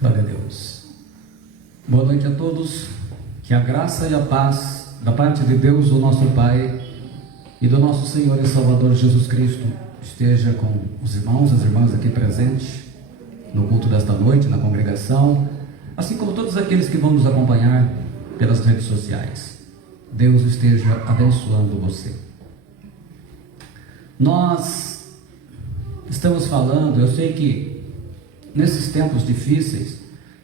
Glória a Deus. Boa noite a todos. Que a graça e a paz da parte de Deus, o nosso Pai, e do nosso Senhor e Salvador Jesus Cristo esteja com os irmãos, as irmãs aqui presentes no culto desta noite, na congregação, assim como todos aqueles que vão nos acompanhar pelas redes sociais. Deus esteja abençoando você. Nós estamos falando, eu sei que nesses tempos difíceis,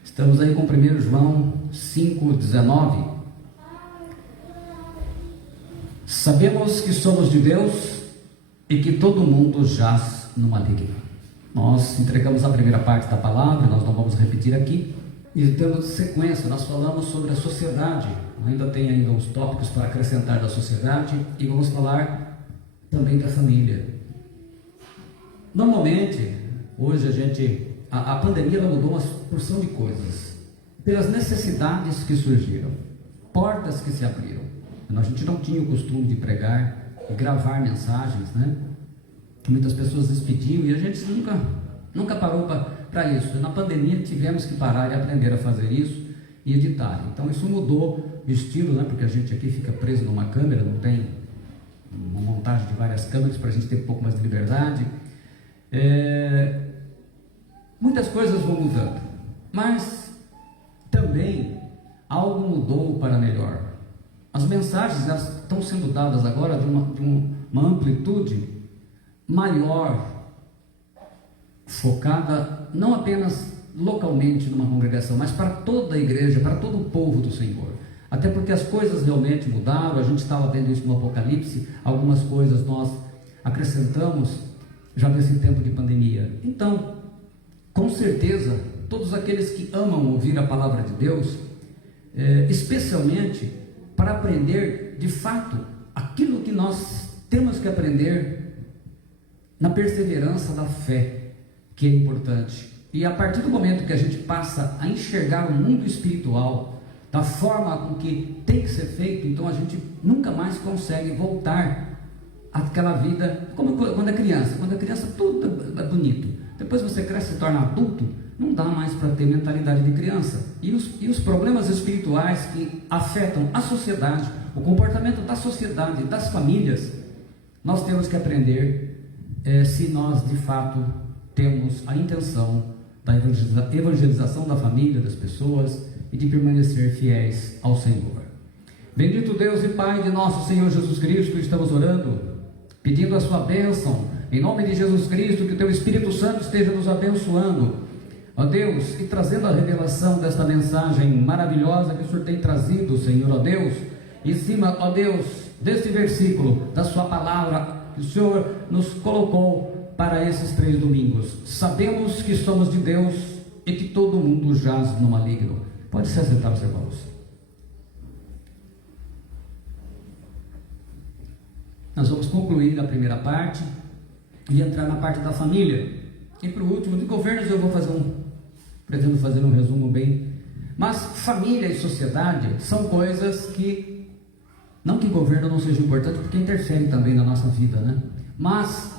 estamos aí com 1 João 5,19. Sabemos que somos de Deus e que todo mundo jaz no maligno. Nós entregamos a primeira parte da palavra, nós não vamos repetir aqui. E temos sequência, nós falamos sobre a sociedade. Ainda tem ainda uns tópicos para acrescentar da sociedade e vamos falar também da família. Normalmente, hoje a pandemia ela mudou uma porção de coisas, pelas necessidades que surgiram, portas que se abriram. A gente não tinha o costume de pregar e gravar mensagens, né? Muitas pessoas despediam e a gente nunca parou para isso. Na pandemia tivemos que parar e aprender a fazer isso e editar. Então isso mudou o estilo, né? Porque a gente aqui fica preso numa câmera, não tem uma montagem de várias câmeras para a gente ter um pouco mais de liberdade. Muitas coisas vão mudando, mas também algo mudou para melhor. As mensagens elas estão sendo dadas agora de uma amplitude maior, focada não apenas localmente numa congregação, mas para toda a igreja, para todo o povo do Senhor. Até porque as coisas realmente mudaram, a gente estava vendo isso no Apocalipse, algumas coisas nós acrescentamos já nesse tempo de pandemia. Então, com certeza, todos aqueles que amam ouvir a palavra de Deus, especialmente para aprender de fato aquilo que nós temos que aprender na perseverança da fé, que é importante. E a partir do momento que a gente passa a enxergar o mundo espiritual da forma com que tem que ser feito, então a gente nunca mais consegue voltar àquela vida como quando é criança. Quando é criança tudo é bonito. Depois você cresce e se torna adulto, não dá mais para ter mentalidade de criança. E os problemas espirituais que afetam a sociedade, o comportamento da sociedade, das famílias, nós temos que aprender se nós de fato temos a intenção da evangelização da família, das pessoas e de permanecer fiéis ao Senhor. Bendito Deus e Pai de nosso Senhor Jesus Cristo, estamos orando, pedindo a sua bênção, em nome de Jesus Cristo, que o Teu Espírito Santo esteja nos abençoando, ó Deus, e trazendo a revelação desta mensagem maravilhosa que o Senhor tem trazido, Senhor, ó Deus, em cima, ó Deus, deste versículo, da Sua palavra, que o Senhor nos colocou para esses 3 domingos. Sabemos que somos de Deus e que todo mundo jaz no maligno. Pode se assentar, meus irmãos. Nós vamos concluir a primeira parte e entrar na parte da família. E para o último, de governos, eu vou pretendo fazer um resumo bem. Mas família e sociedade são coisas que, não que governo não seja importante, porque interfere também na nossa vida, né? Mas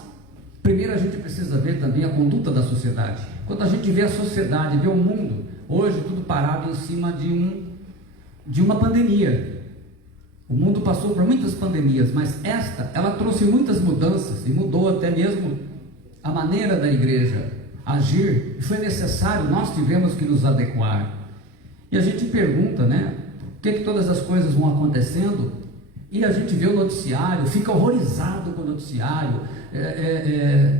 primeiro a gente precisa ver também a conduta da sociedade. Quando a gente vê a sociedade, vê o mundo, hoje tudo parado em cima de uma pandemia. O mundo passou por muitas pandemias, mas ela trouxe muitas mudanças e mudou até mesmo a maneira da igreja agir. E foi necessário, nós tivemos que nos adequar. E a gente pergunta, né? Por que todas as coisas vão acontecendo? E a gente vê o noticiário, fica horrorizado com o noticiário,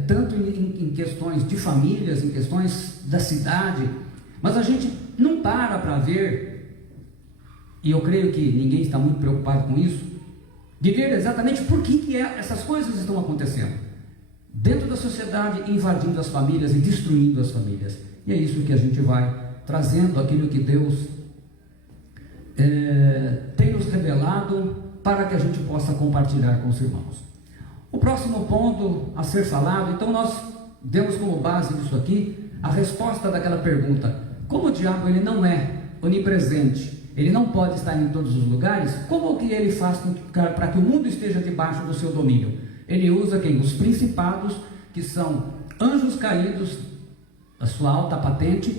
tanto em questões de famílias, em questões da cidade, mas a gente não para ver, e eu creio que ninguém está muito preocupado com isso, de ver exatamente por que essas coisas estão acontecendo, dentro da sociedade, invadindo as famílias e destruindo as famílias. E é isso que a gente vai trazendo, aquilo que Deus tem nos revelado, para que a gente possa compartilhar com os irmãos. O próximo ponto a ser falado, então nós demos como base disso aqui, a resposta daquela pergunta: como o diabo ele não é onipresente, ele não pode estar em todos os lugares, como que ele faz para que o mundo esteja debaixo do seu domínio? Ele usa quem? Os principados, que são anjos caídos, a sua alta patente,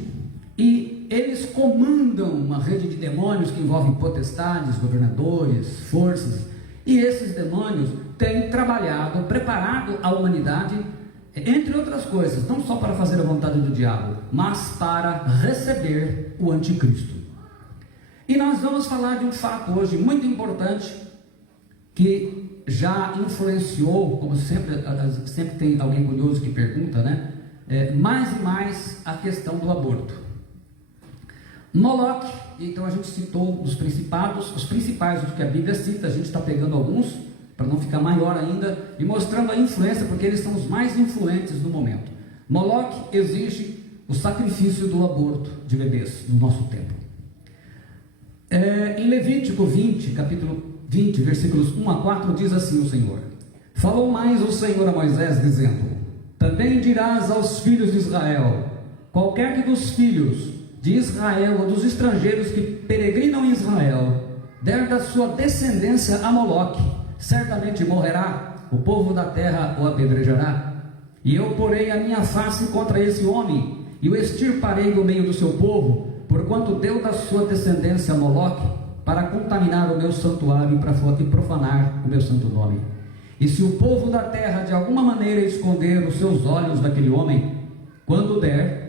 e comandam uma rede de demônios que envolvem potestades, governadores, forças, e esses demônios têm trabalhado, preparado a humanidade, entre outras coisas, não só para fazer a vontade do diabo, mas para receber o anticristo. E nós vamos falar de um fato hoje muito importante, que já influenciou, como sempre tem alguém curioso que pergunta, né? Mais e mais a questão do aborto. Moloque, então a gente citou os principados, os principais do que a Bíblia cita, a gente está pegando alguns, para não ficar maior ainda, e mostrando a influência, porque eles são os mais influentes no momento. Moloque exige o sacrifício do aborto de bebês no nosso tempo. Em Levítico 20, capítulo 20, versículos 1 a 4, diz assim o Senhor: falou mais o Senhor a Moisés, dizendo: também dirás aos filhos de Israel: qualquer que dos filhos de Israel ou dos estrangeiros que peregrinam em Israel der da sua descendência a Moloque, certamente morrerá, o povo da terra o apedrejará. E eu porei a minha face contra esse homem, e o extirparei do meio do seu povo, porquanto deu da sua descendência a Moloque, para contaminar o meu santuário e profanar o meu santo nome. E se o povo da terra de alguma maneira esconder os seus olhos daquele homem, quando der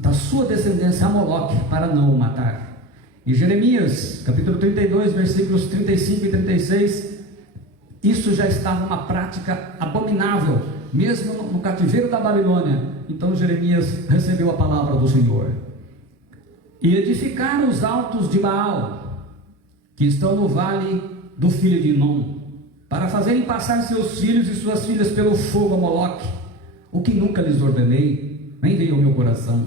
da sua descendência a Moloque, para não o matar. Em Jeremias, capítulo 32, versículos 35 e 36, isso já estava uma prática abominável, mesmo no cativeiro da Babilônia. Então Jeremias recebeu a palavra do Senhor. E edificaram os altos de Baal, que estão no vale do filho de Inom, para fazerem passar seus filhos e suas filhas pelo fogo a Moloque, o que nunca lhes ordenei, nem veio ao meu coração,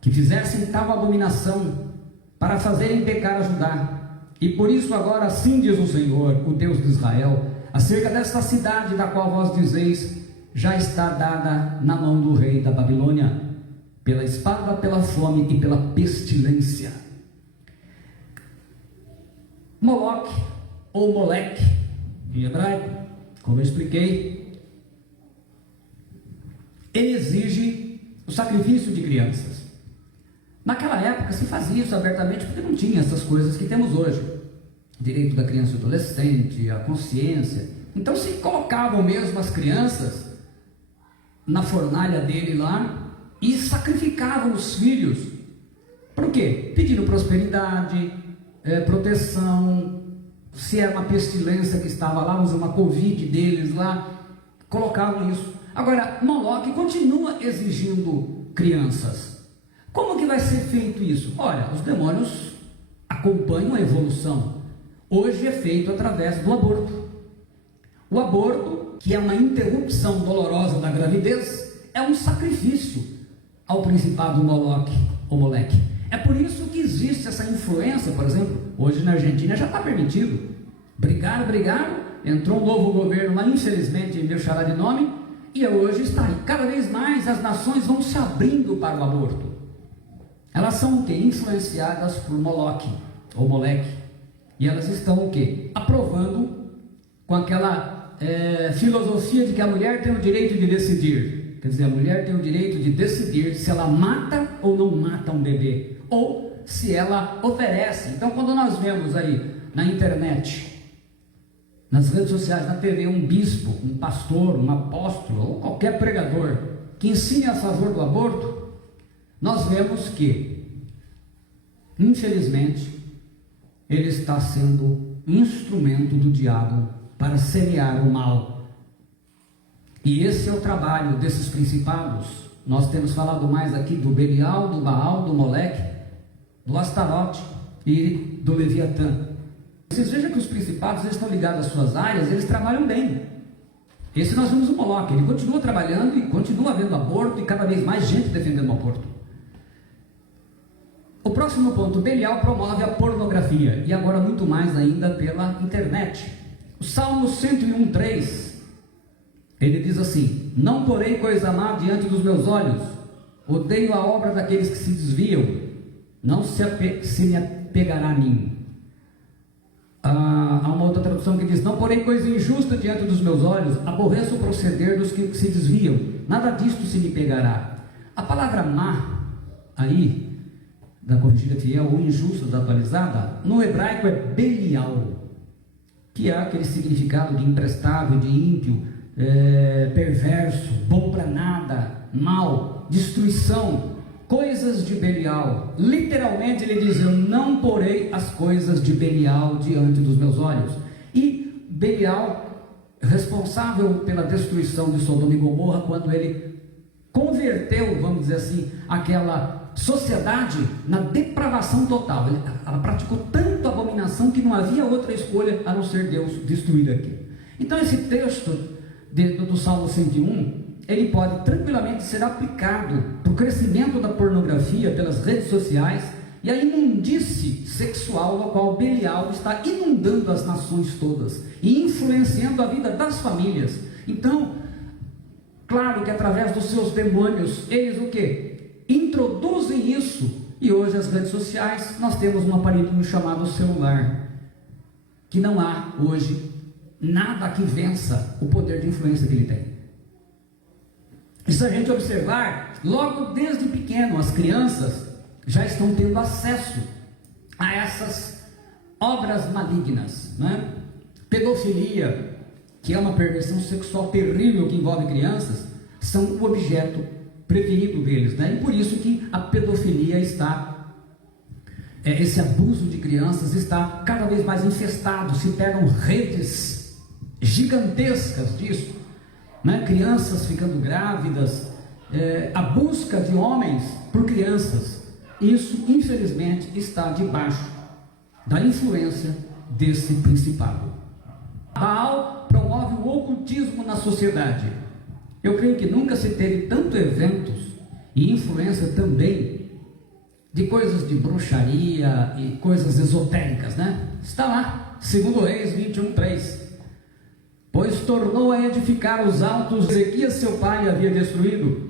que fizessem tal abominação, para fazerem pecar a Judá. E por isso agora assim diz o Senhor, o Deus de Israel, acerca desta cidade da qual vós dizeis: já está dada na mão do rei da Babilônia, pela espada, pela fome e pela pestilência. Moloque, ou Moleque, em hebraico, como eu expliquei, ele exige o sacrifício de crianças. Naquela época se fazia isso abertamente, porque não tinha essas coisas que temos hoje, direito da criança e adolescente, a consciência. Então se colocavam mesmo as crianças na fornalha dele lá e sacrificavam os filhos. Por quê? Pedindo prosperidade, proteção. Se era uma pestilência que estava lá, uma covid deles lá, colocavam isso. Agora, Moloque continua exigindo crianças. Como que vai ser feito isso? Olha, os demônios acompanham a evolução. Hoje é feito através do aborto. O aborto, que é uma interrupção dolorosa da gravidez, é um sacrifício ao principado Moloque ou Moleque. É por isso que existe essa influência, por exemplo, hoje na Argentina já está permitido. Brigaram, entrou um novo governo lá, infelizmente, me deixará de nome, e hoje está aí. Cada vez mais as nações vão se abrindo para o aborto. Elas são o quê? Influenciadas por Moloque ou Moleque. E elas estão o quê? Aprovando com aquela filosofia de que a mulher tem o direito de decidir. Quer dizer, a mulher tem o direito de decidir se ela mata ou não mata um bebê, ou se ela oferece. Então, quando nós vemos aí na internet, nas redes sociais, na TV, um bispo, um pastor, um apóstolo ou qualquer pregador que ensine a favor do aborto, nós vemos que, infelizmente, ele está sendo instrumento do diabo para semear o mal. E esse é o trabalho desses principados. Nós temos falado mais aqui do Belial, do Baal, do Moleque, do Astarote e do Leviatã. Vocês vejam que os principados, eles estão ligados às suas áreas, eles trabalham bem. Esse nós vimos o Moloque, ele continua trabalhando e continua havendo aborto e cada vez mais gente defendendo o aborto. O próximo ponto, Belial promove a pornografia, e agora muito mais ainda pela internet. O Salmo 101:3, ele diz assim: não porei coisa má diante dos meus olhos, odeio a obra daqueles que se desviam, não se me apegará a mim. Há uma outra tradução que diz: não porei coisa injusta diante dos meus olhos, aborreço o proceder dos que se desviam, nada disto se me pegará. A palavra má aí da Corrigida Fiel, ou Injustos da Atualizada, no hebraico é Belial, que é aquele significado de imprestável, de ímpio, perverso, bom para nada, mal, destruição, coisas de Belial. Literalmente ele diz: eu não porei as coisas de Belial diante dos meus olhos. E Belial, responsável pela destruição de Sodoma e Gomorra, quando ele converteu, vamos dizer assim, aquela sociedade na depravação total. Ela praticou tanta abominação que não havia outra escolha a não ser Deus destruir aquilo. Então esse texto do Salmo 101, ele pode tranquilamente ser aplicado para o crescimento da pornografia pelas redes sociais e a imundície sexual a qual Belial está inundando as nações todas e influenciando a vida das famílias. Então, claro que através dos seus demônios, eles o quê? Introduzem isso. E hoje as redes sociais, nós temos um aparelhinho chamado celular, que não há hoje nada que vença o poder de influência que ele tem. E se a gente observar, logo desde pequeno, as crianças já estão tendo acesso a essas obras malignas, né? Pedofilia, que é uma perversão sexual terrível que envolve crianças, são o objeto preferido deles, né? E por isso que a pedofilia está, esse abuso de crianças está cada vez mais infestado. Se pegam redes gigantescas disso, né? Crianças ficando grávidas, a busca de homens por crianças. Isso, infelizmente, está debaixo da influência desse principado. Baal promove o ocultismo na sociedade. Eu creio que nunca se teve tanto eventos e influência também de coisas de bruxaria e coisas esotéricas, né? Está lá, 2 Reis 21:3. Pois tornou a edificar os altos que Ezequias seu pai havia destruído,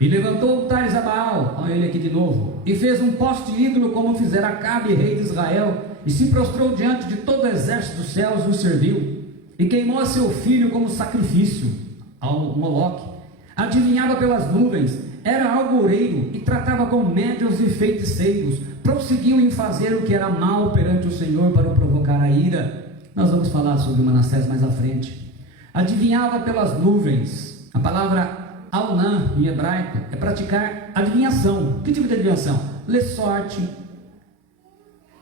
e levantou altares a Baal, olha ele aqui de novo, e fez um poste ídolo como fizera Acabe, rei de Israel, e se prostrou diante de todo o exército dos céus e o serviu, e queimou a seu filho como sacrifício ao Moloque, adivinhava pelas nuvens, era algoreiro e tratava com médiuns e feiticeiros, prosseguiu em fazer o que era mal perante o Senhor para o provocar a ira. Nós vamos falar sobre Manassés mais à frente. Adivinhava pelas nuvens. A palavra Aunã em hebraico é praticar adivinhação. Que tipo de adivinhação? Ler sorte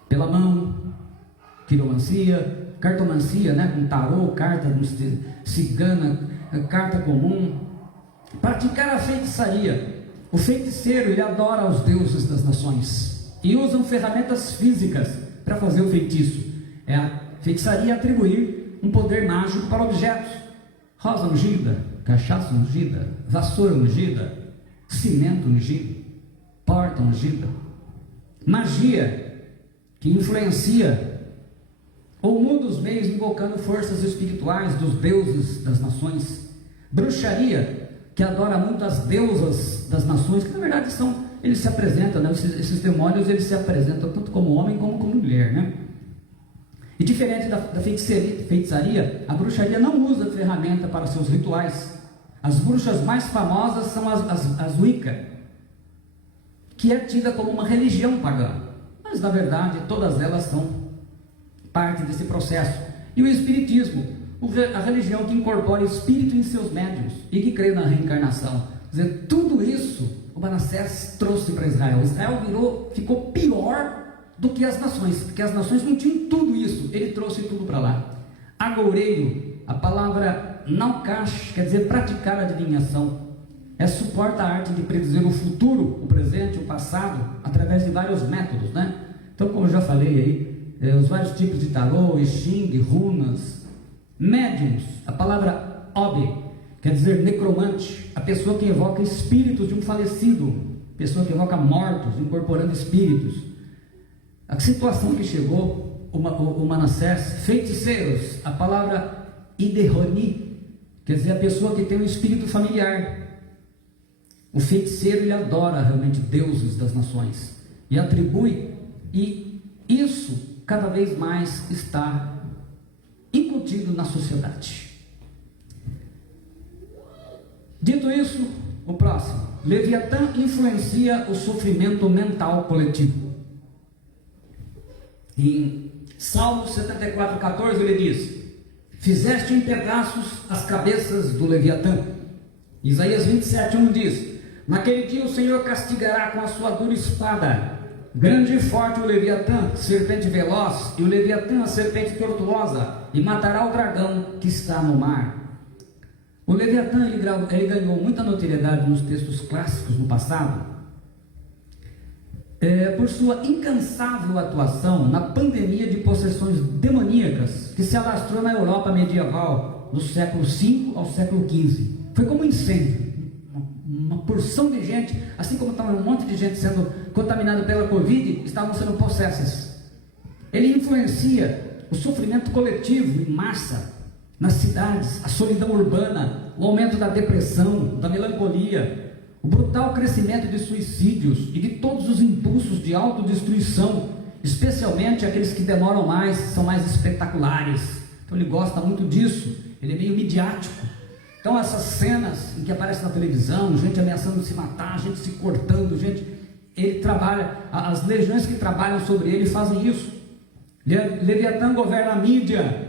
pela mão, quiromancia, cartomancia, né? Com tarô, carta cigana, carta comum. Praticar a feitiçaria. O feiticeiro, ele adora os deuses das nações e usam ferramentas físicas para fazer o feitiço. Feitiçaria é atribuir um poder mágico para objetos: rosa ungida, cachaça ungida, vassoura ungida, cimento ungido, porta ungida. Magia, que influencia ou muda os meios invocando forças espirituais dos deuses das nações. Bruxaria, que adora muito as deusas das nações, que na verdade eles se apresentam, né? Esses demônios, eles se apresentam tanto como homem como mulher, né? E diferente da feitiçaria, a bruxaria não usa ferramenta para seus rituais. As bruxas mais famosas são as Wicca, que é tida como uma religião pagã, mas na verdade todas elas são parte desse processo. E o espiritismo, a religião que incorpora espírito em seus médiuns e que crê na reencarnação. Quer dizer, tudo isso o Manassés trouxe para Israel. Israel ficou pior do que as nações, porque as nações não tinham tudo isso, ele trouxe tudo para lá. Agoureiro, a palavra naukash, quer dizer praticar adivinhação, suporta a arte de predizer o futuro, o presente, o passado, através de vários métodos, né? Então, como eu já falei aí, os vários tipos de tarô, I Ching, runas. Médiums, a palavra obe, quer dizer necromante, a pessoa que evoca espíritos de um falecido, pessoa que evoca mortos, incorporando espíritos. A situação que chegou o Manassés. Feiticeiros, a palavra ideroni, quer dizer a pessoa que tem um espírito familiar. O feiticeiro, ele adora realmente deuses das nações e atribui, e isso cada vez mais está incutido na sociedade. Dito isso, o próximo: Leviatã influencia o sofrimento mental coletivo. Em Salmo 74:14 ele diz: fizeste em pedaços as cabeças do Leviatã. Isaías 27:1 diz: naquele dia o Senhor castigará com a sua dura espada, grande e forte o Leviatã, serpente veloz, e o Leviatã, a serpente tortuosa, e matará o dragão que está no mar. O Leviatã ele ganhou muita notoriedade nos textos clássicos no passado, por sua incansável atuação na pandemia de possessões demoníacas que se alastrou na Europa medieval, do século V ao século XV. Foi como um incêndio. Uma porção de gente, assim como estava um monte de gente sendo contaminada pela Covid, estavam sendo possessas. Ele influencia o sofrimento coletivo em massa nas cidades, a solidão urbana, o aumento da depressão, da melancolia, o brutal crescimento de suicídios e de todos os impulsos de autodestruição, especialmente aqueles que demoram mais, são mais espetaculares. Então ele gosta muito disso, ele é meio midiático. Então essas cenas em que aparece na televisão, gente ameaçando se matar, gente se cortando, ele trabalha, as legiões que trabalham sobre ele fazem isso. Leviatã governa a mídia,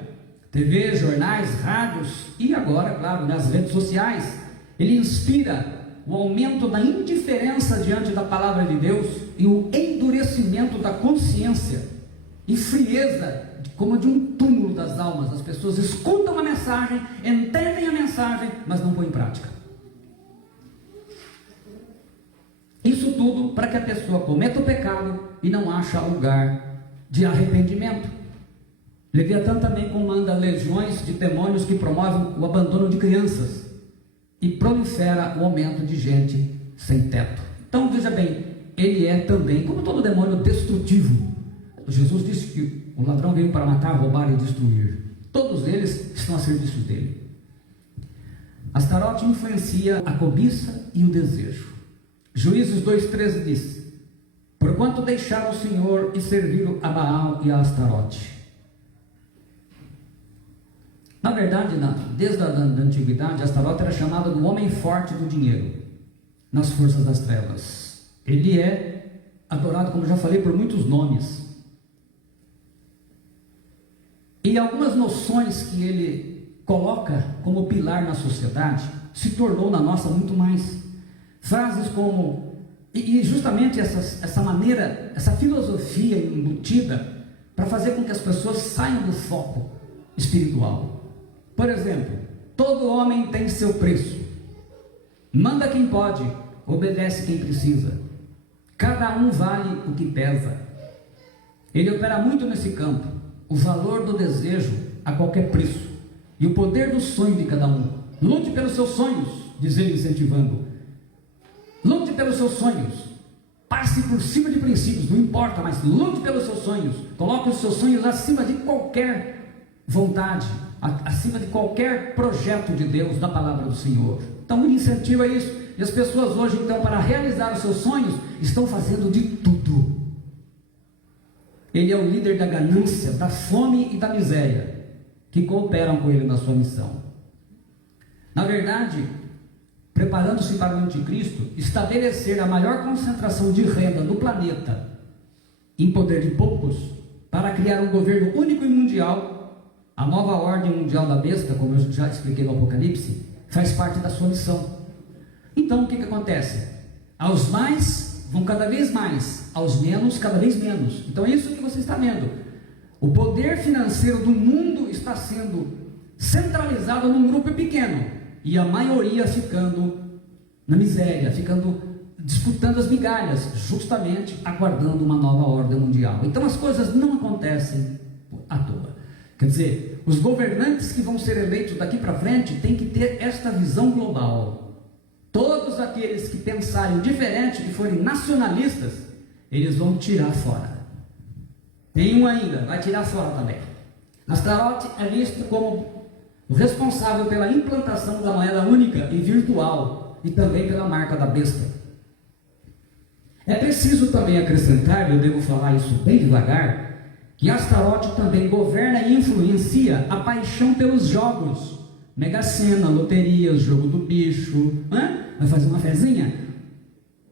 TV, jornais, rádios e agora, claro, nas redes sociais. Ele inspira o aumento da indiferença diante da palavra de Deus e o endurecimento da consciência e frieza, como de um túmulo das almas. As pessoas escutam a mensagem, entendem a mensagem, mas não põem em prática. Isso tudo para que a pessoa cometa o pecado e não ache lugar de arrependimento. Leviatã também comanda legiões de demônios que promovem o abandono de crianças e prolifera o aumento de gente sem teto. Então veja bem, ele é também, como todo demônio, destrutivo. Jesus disse que o ladrão veio para matar, roubar e destruir. Todos eles estão a serviço dele. Astarote influencia a cobiça e o desejo. Juízes 2:13 diz: porquanto deixaram o Senhor e serviram a Baal e a Astarote. Na verdade, desde a antiguidade, Astarote era chamado do homem forte do dinheiro, nas forças das trevas. Ele é adorado, como já falei, por muitos nomes. E algumas noções que ele coloca como pilar na sociedade, se tornou na nossa muito mais. Frases como, e justamente essa maneira, essa filosofia embutida, para fazer com que as pessoas saiam do foco espiritual. Por exemplo, todo homem tem seu preço. Manda quem pode, obedece quem precisa. Cada um vale o que pesa. Ele opera muito nesse campo. O valor do desejo a qualquer preço. E o poder do sonho de cada um. Lute pelos seus sonhos, diz ele incentivando. Lute pelos seus sonhos. Passe por cima de princípios, não importa, mas lute pelos seus sonhos. Coloque os seus sonhos acima de qualquer vontade, acima de qualquer projeto de Deus, da palavra do Senhor. Então ele incentiva isso. E as pessoas hoje, então, para realizar os seus sonhos, estão fazendo de tudo. Ele é o líder da ganância, da fome e da miséria, que cooperam com ele na sua missão. Na verdade, preparando-se para o anticristo, estabelecer a maior concentração de renda no planeta, em poder de poucos, para criar um governo único e mundial, a nova ordem mundial da besta, como eu já expliquei no Apocalipse, faz parte da sua missão. Então o que acontece? Aos mais vão cada vez mais, aos menos cada vez menos. Então é isso que você está vendo. O poder financeiro do mundo está sendo centralizado num grupo pequeno, e a maioria ficando na miséria, disputando as migalhas, justamente aguardando uma nova ordem mundial. Então as coisas não acontecem à toa. Quer dizer, os governantes que vão ser eleitos daqui para frente têm que ter esta visão global. Todos aqueles que pensarem diferente, que forem nacionalistas, eles vão tirar fora. Tem um ainda, vai tirar fora também. Astarote é visto como o responsável pela implantação da moeda única e virtual, e também pela marca da besta. É preciso também acrescentar, eu devo falar isso bem devagar, que Astarote também governa e influencia a paixão pelos jogos. Mega Sena, loterias, jogo do bicho. Vai fazer uma fezinha?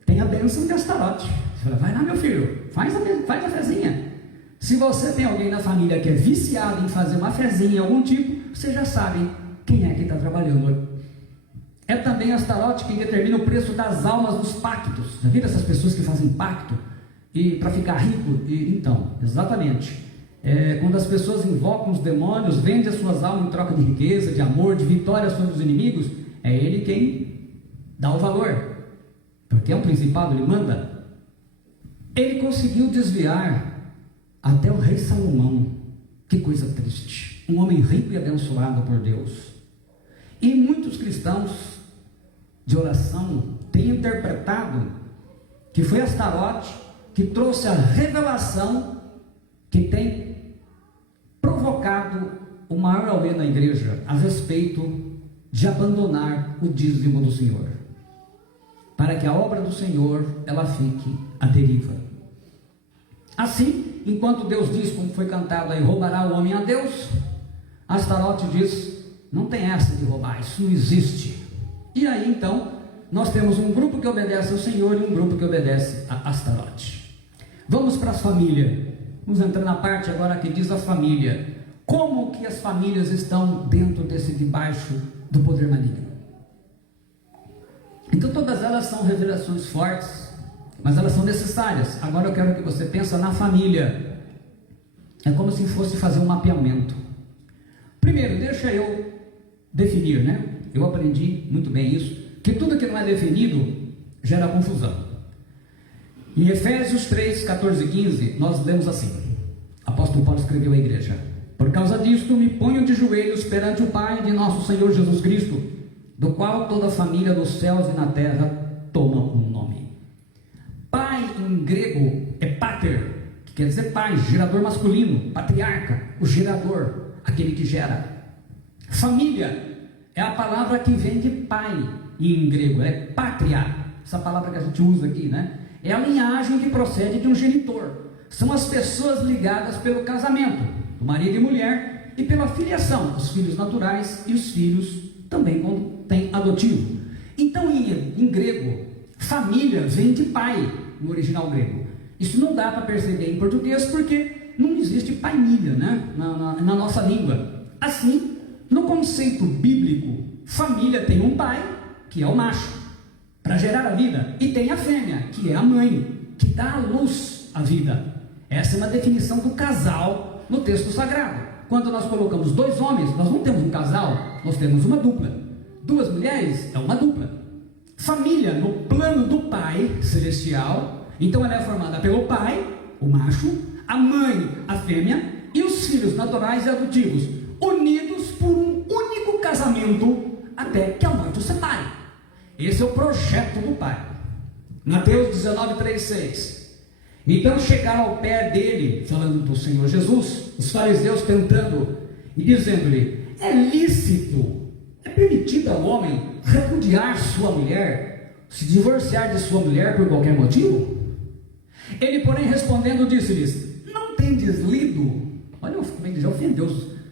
Tem a bênção de Astarote. Você fala, vai lá meu filho, faz a fezinha. Se você tem alguém na família que é viciado em fazer uma fezinha, algum tipo, você já sabe quem é que está trabalhando. É também Astarote quem determina o preço das almas dos pactos. Já viram essas pessoas que fazem pacto e para ficar rico? Então, exatamente. Quando as pessoas invocam os demônios, vendem as suas almas em troca de riqueza, de amor, de vitória sobre os inimigos, é ele quem dá o valor, porque é um principado, ele manda. Ele conseguiu desviar até o rei Salomão. Que coisa triste, um homem rico e abençoado por Deus. E muitos cristãos de oração têm interpretado que foi Astarote que trouxe a revelação que tem provocado o maior auê na igreja a respeito de abandonar o dízimo do Senhor, para que a obra do Senhor ela fique à deriva. Assim, enquanto Deus diz, como foi cantado aí, roubará o homem a Deus, Astarote diz, não tem essa de roubar, isso não existe. E aí então, nós temos um grupo que obedece ao Senhor e um grupo que obedece a Astarote. Vamos para as famílias. Vamos entrar na parte agora que diz a família. Como que as famílias estão dentro debaixo do poder maligno? Então todas elas são revelações fortes, mas elas são necessárias. Agora eu quero que você pense na família. É como se fosse fazer um mapeamento. Primeiro, deixa eu definir, né? Eu aprendi muito bem isso, que tudo que não é definido gera confusão. Em Efésios 3, 14 e 15, nós lemos assim, apóstolo Paulo escreveu à igreja: por causa disto me ponho de joelhos perante o Pai de nosso Senhor Jesus Cristo, do qual toda a família dos céus e na terra toma um nome. Pai em grego é pater, que quer dizer pai, gerador masculino, patriarca, o gerador, aquele que gera. Família é a palavra que vem de pai em grego, é pátria, essa palavra que a gente usa aqui, né? É a linhagem que procede de um genitor. São as pessoas ligadas pelo casamento, do marido e mulher, e pela filiação, os filhos naturais e os filhos também quando tem adotivo. Então em grego, família vem de pai, no original grego. Isso não dá para perceber em português porque não existe paimilha, né? na nossa língua. Assim, no conceito bíblico, família tem um pai, que é o macho, para gerar a vida, e tem a fêmea, que é a mãe, que dá à luz a vida. Essa é uma definição do casal no texto sagrado. Quando nós colocamos dois homens, nós não temos um casal, nós temos uma dupla. Duas mulheres é uma dupla. Família no plano do pai celestial, então ela é formada pelo pai, o macho, a mãe, a fêmea, e os filhos naturais e adotivos, unidos por um único casamento até que a morte os separe. Esse é o projeto do Pai. Mateus 19, 3, 6. Então chegaram ao pé dele, falando do Senhor Jesus, os fariseus tentando e dizendo-lhe: é lícito, é permitido ao homem repudiar sua mulher, se divorciar de sua mulher por qualquer motivo? Ele, porém, respondendo, disse-lhes: não tendes lido? Olha como ele já ofendeu.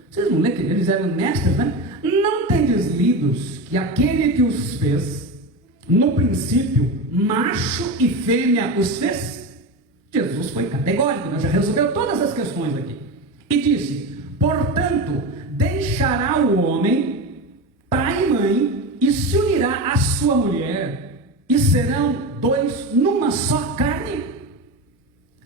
Vocês não lêem que eles eram mestres, né? Não tendes lidos que aquele que os fez, no princípio, macho e fêmea os fez? Jesus foi categórico, já resolveu todas as questões aqui. E disse: portanto, deixará o homem pai e mãe, e se unirá à sua mulher, e serão dois numa só carne.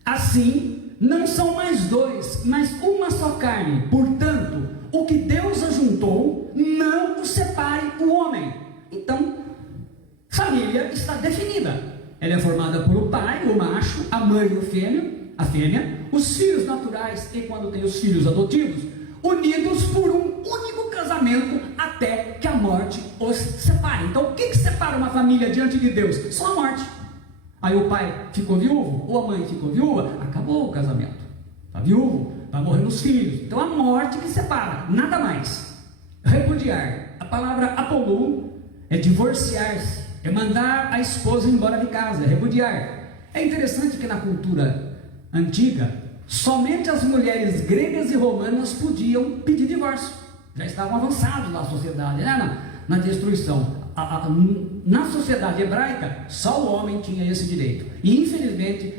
Assim, não são mais dois, mas uma só carne. Portanto, o que Deus ajuntou, não o separe o homem. Então, família está definida. Ela é formada por o pai, o macho, a mãe, a fêmea, os filhos naturais e, quando tem os filhos adotivos, unidos por um único casamento até que a morte os separe. Então, o que separa uma família diante de Deus? Só a morte. Aí o pai ficou viúvo, ou a mãe ficou viúva, acabou o casamento. Está viúvo, vai morrer nos filhos. Então a morte que separa, nada mais. Repudiar, a palavra apollu é divorciar-se, é mandar a esposa embora de casa, é repudiar. É interessante que na cultura antiga, somente as mulheres gregas e romanas podiam pedir divórcio. Já estavam avançados na sociedade, né? na destruição. na sociedade hebraica, só o homem tinha esse direito. E infelizmente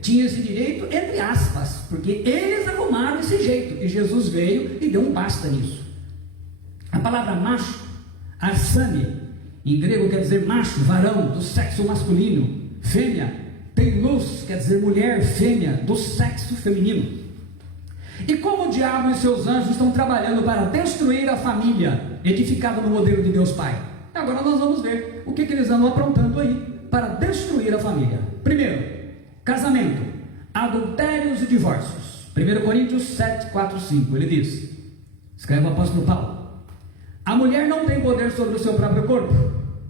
tinha esse direito entre aspas, porque eles arrumaram esse jeito. E Jesus veio e deu um basta nisso. A palavra macho, arsane, em grego quer dizer macho, varão, do sexo masculino. Fêmea, telos, quer dizer mulher, fêmea, do sexo feminino. E como o diabo e seus anjos estão trabalhando para destruir a família edificada no modelo de Deus Pai? Agora nós vamos ver o que eles andam aprontando aí para destruir a família. Primeiro, casamento, adultérios e divórcios. 1 Coríntios 7, 4, 5, ele diz, escreve o apóstolo Paulo: a mulher não tem poder sobre o seu próprio corpo,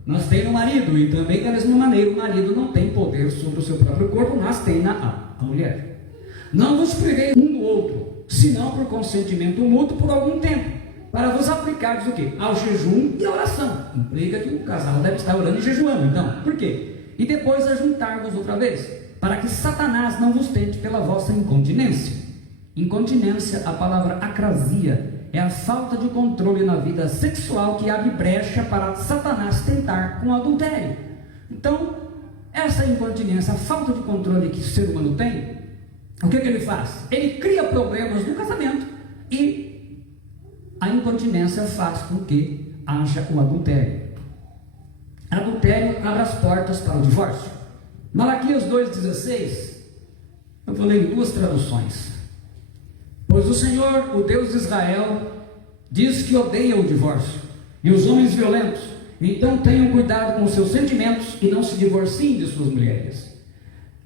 mas tem o marido, e também da mesma maneira o marido não tem poder sobre o seu próprio corpo, mas tem a mulher. Não vos priveis um do outro, senão por consentimento mútuo por algum tempo, para vos aplicardes o quê? Ao jejum e à oração. Implica que o casal deve estar orando e jejuando, então, por quê? E depois ajuntar-vos outra vez, para que Satanás não vos tente pela vossa incontinência. Incontinência, a palavra acrasia, é a falta de controle na vida sexual que abre brecha para Satanás tentar com adultério. Então, essa incontinência, a falta de controle que o ser humano tem, o que ele faz? Ele cria problemas no casamento e a incontinência faz com que haja o adultério. Adultério abre as portas para o divórcio. Malaquias 2,16, eu vou ler em duas traduções. Pois o Senhor, o Deus de Israel, diz que odeia o divórcio e os homens violentos. Então tenham cuidado com os seus sentimentos e não se divorciem de suas mulheres.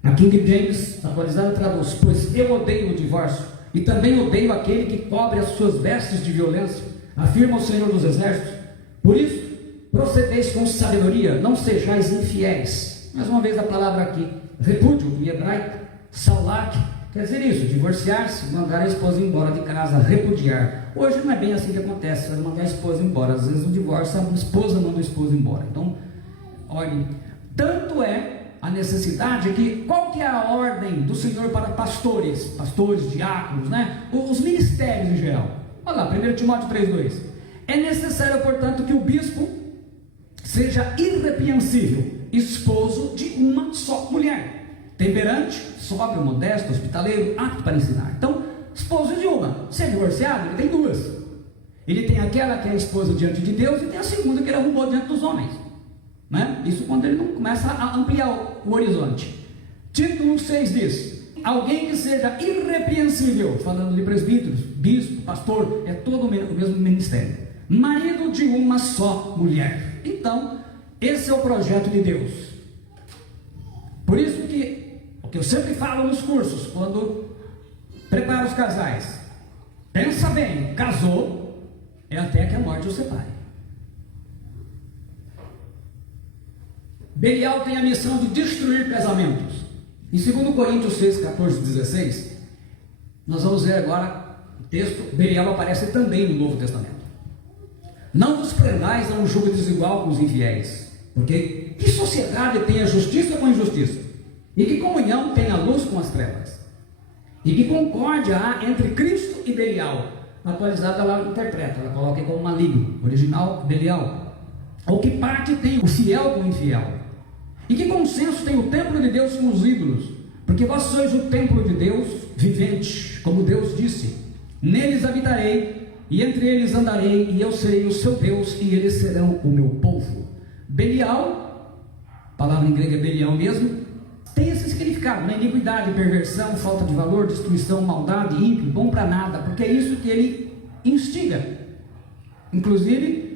A King James atualizada traduz: pois eu odeio o divórcio e também odeio aquele que cobre as suas vestes de violência, afirma o Senhor dos Exércitos. Por isso, procedeis com sabedoria, não sejais infiéis. Mais uma vez a palavra aqui, repúdio, em hebraico, salak, quer dizer isso, divorciar-se, mandar a esposa embora de casa, repudiar. Hoje não é bem assim que acontece, você mandar a esposa embora. Às vezes o divórcio, a esposa manda a esposa embora. Então, olhem, tanto é a necessidade que, qual que é a ordem do Senhor para pastores, diáconos, né? Os ministérios em geral. Olha lá, 1 Timóteo 3,2. É necessário, portanto, que o bispo seja irrepreensível, esposo de uma só mulher, temperante, sóbrio, modesto, hospitaleiro, apto para ensinar. Então, esposo de uma. Se é divorciado, ele tem duas. Ele tem aquela que é a esposa diante de Deus e tem a segunda que ele arrumou diante dos homens, né? Isso quando ele não começa a ampliar o horizonte. Tito 1,6 diz: alguém que seja irrepreensível, falando de presbíteros, bispo, pastor, é todo o mesmo ministério, marido de uma só mulher. Então, esse é o projeto de Deus. Por isso que o que eu sempre falo nos cursos, quando preparo os casais, pensa bem, casou, é até que a morte os separe. Belial tem a missão de destruir casamentos. Em 2 Coríntios 6, 14 e 16, nós vamos ver agora o texto. Belial aparece também no Novo Testamento. Não vos prendais a um jugo desigual com os infiéis, porque que sociedade tem a justiça com a injustiça? E que comunhão tem a luz com as trevas? E que concórdia há entre Cristo e Belial? Atualizada ela interpreta, ela coloca como maligno, original Belial. Ou que parte tem o fiel com o infiel? E que consenso tem o templo de Deus com os ídolos? Porque vós sois o templo de Deus vivente, como Deus disse: neles habitarei, e entre eles andarei, e eu serei o seu Deus, e eles serão o meu povo. Belial, a palavra em grego é Belial mesmo, tem esse significado, né? Iniquidade, perversão, falta de valor, destruição, maldade, ímpio, bom para nada, porque é isso que ele instiga. Inclusive,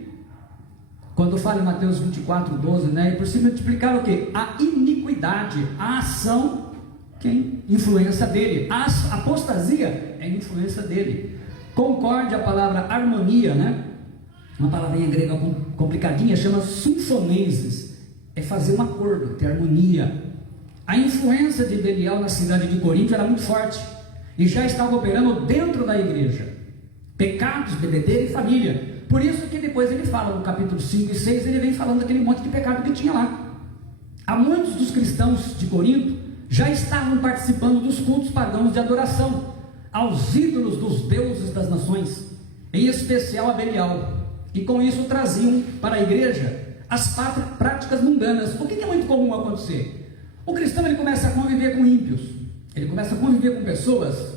quando fala em Mateus 24, 12, né? E por se multiplicar o que? A iniquidade, a ação, que é influência dele. A apostasia é influência dele. Concórdia, a palavra harmonia, né? Uma palavrinha grega complicadinha, chama sinfoneses. É fazer um acordo, ter harmonia. A influência de Belial na cidade de Corinto era muito forte e já estava operando dentro da igreja. Pecados, bebedeira e família. Por isso que depois ele fala no capítulo 5 e 6, ele vem falando daquele monte de pecado que tinha lá. Há muitos dos cristãos de Corinto já estavam participando dos cultos pagãos de adoração aos ídolos dos deuses das nações, em especial a Belial. e com isso traziam para a igreja as práticas mundanas. O que é muito comum acontecer? O cristão ele começa a conviver com ímpios, ele começa a conviver com pessoas,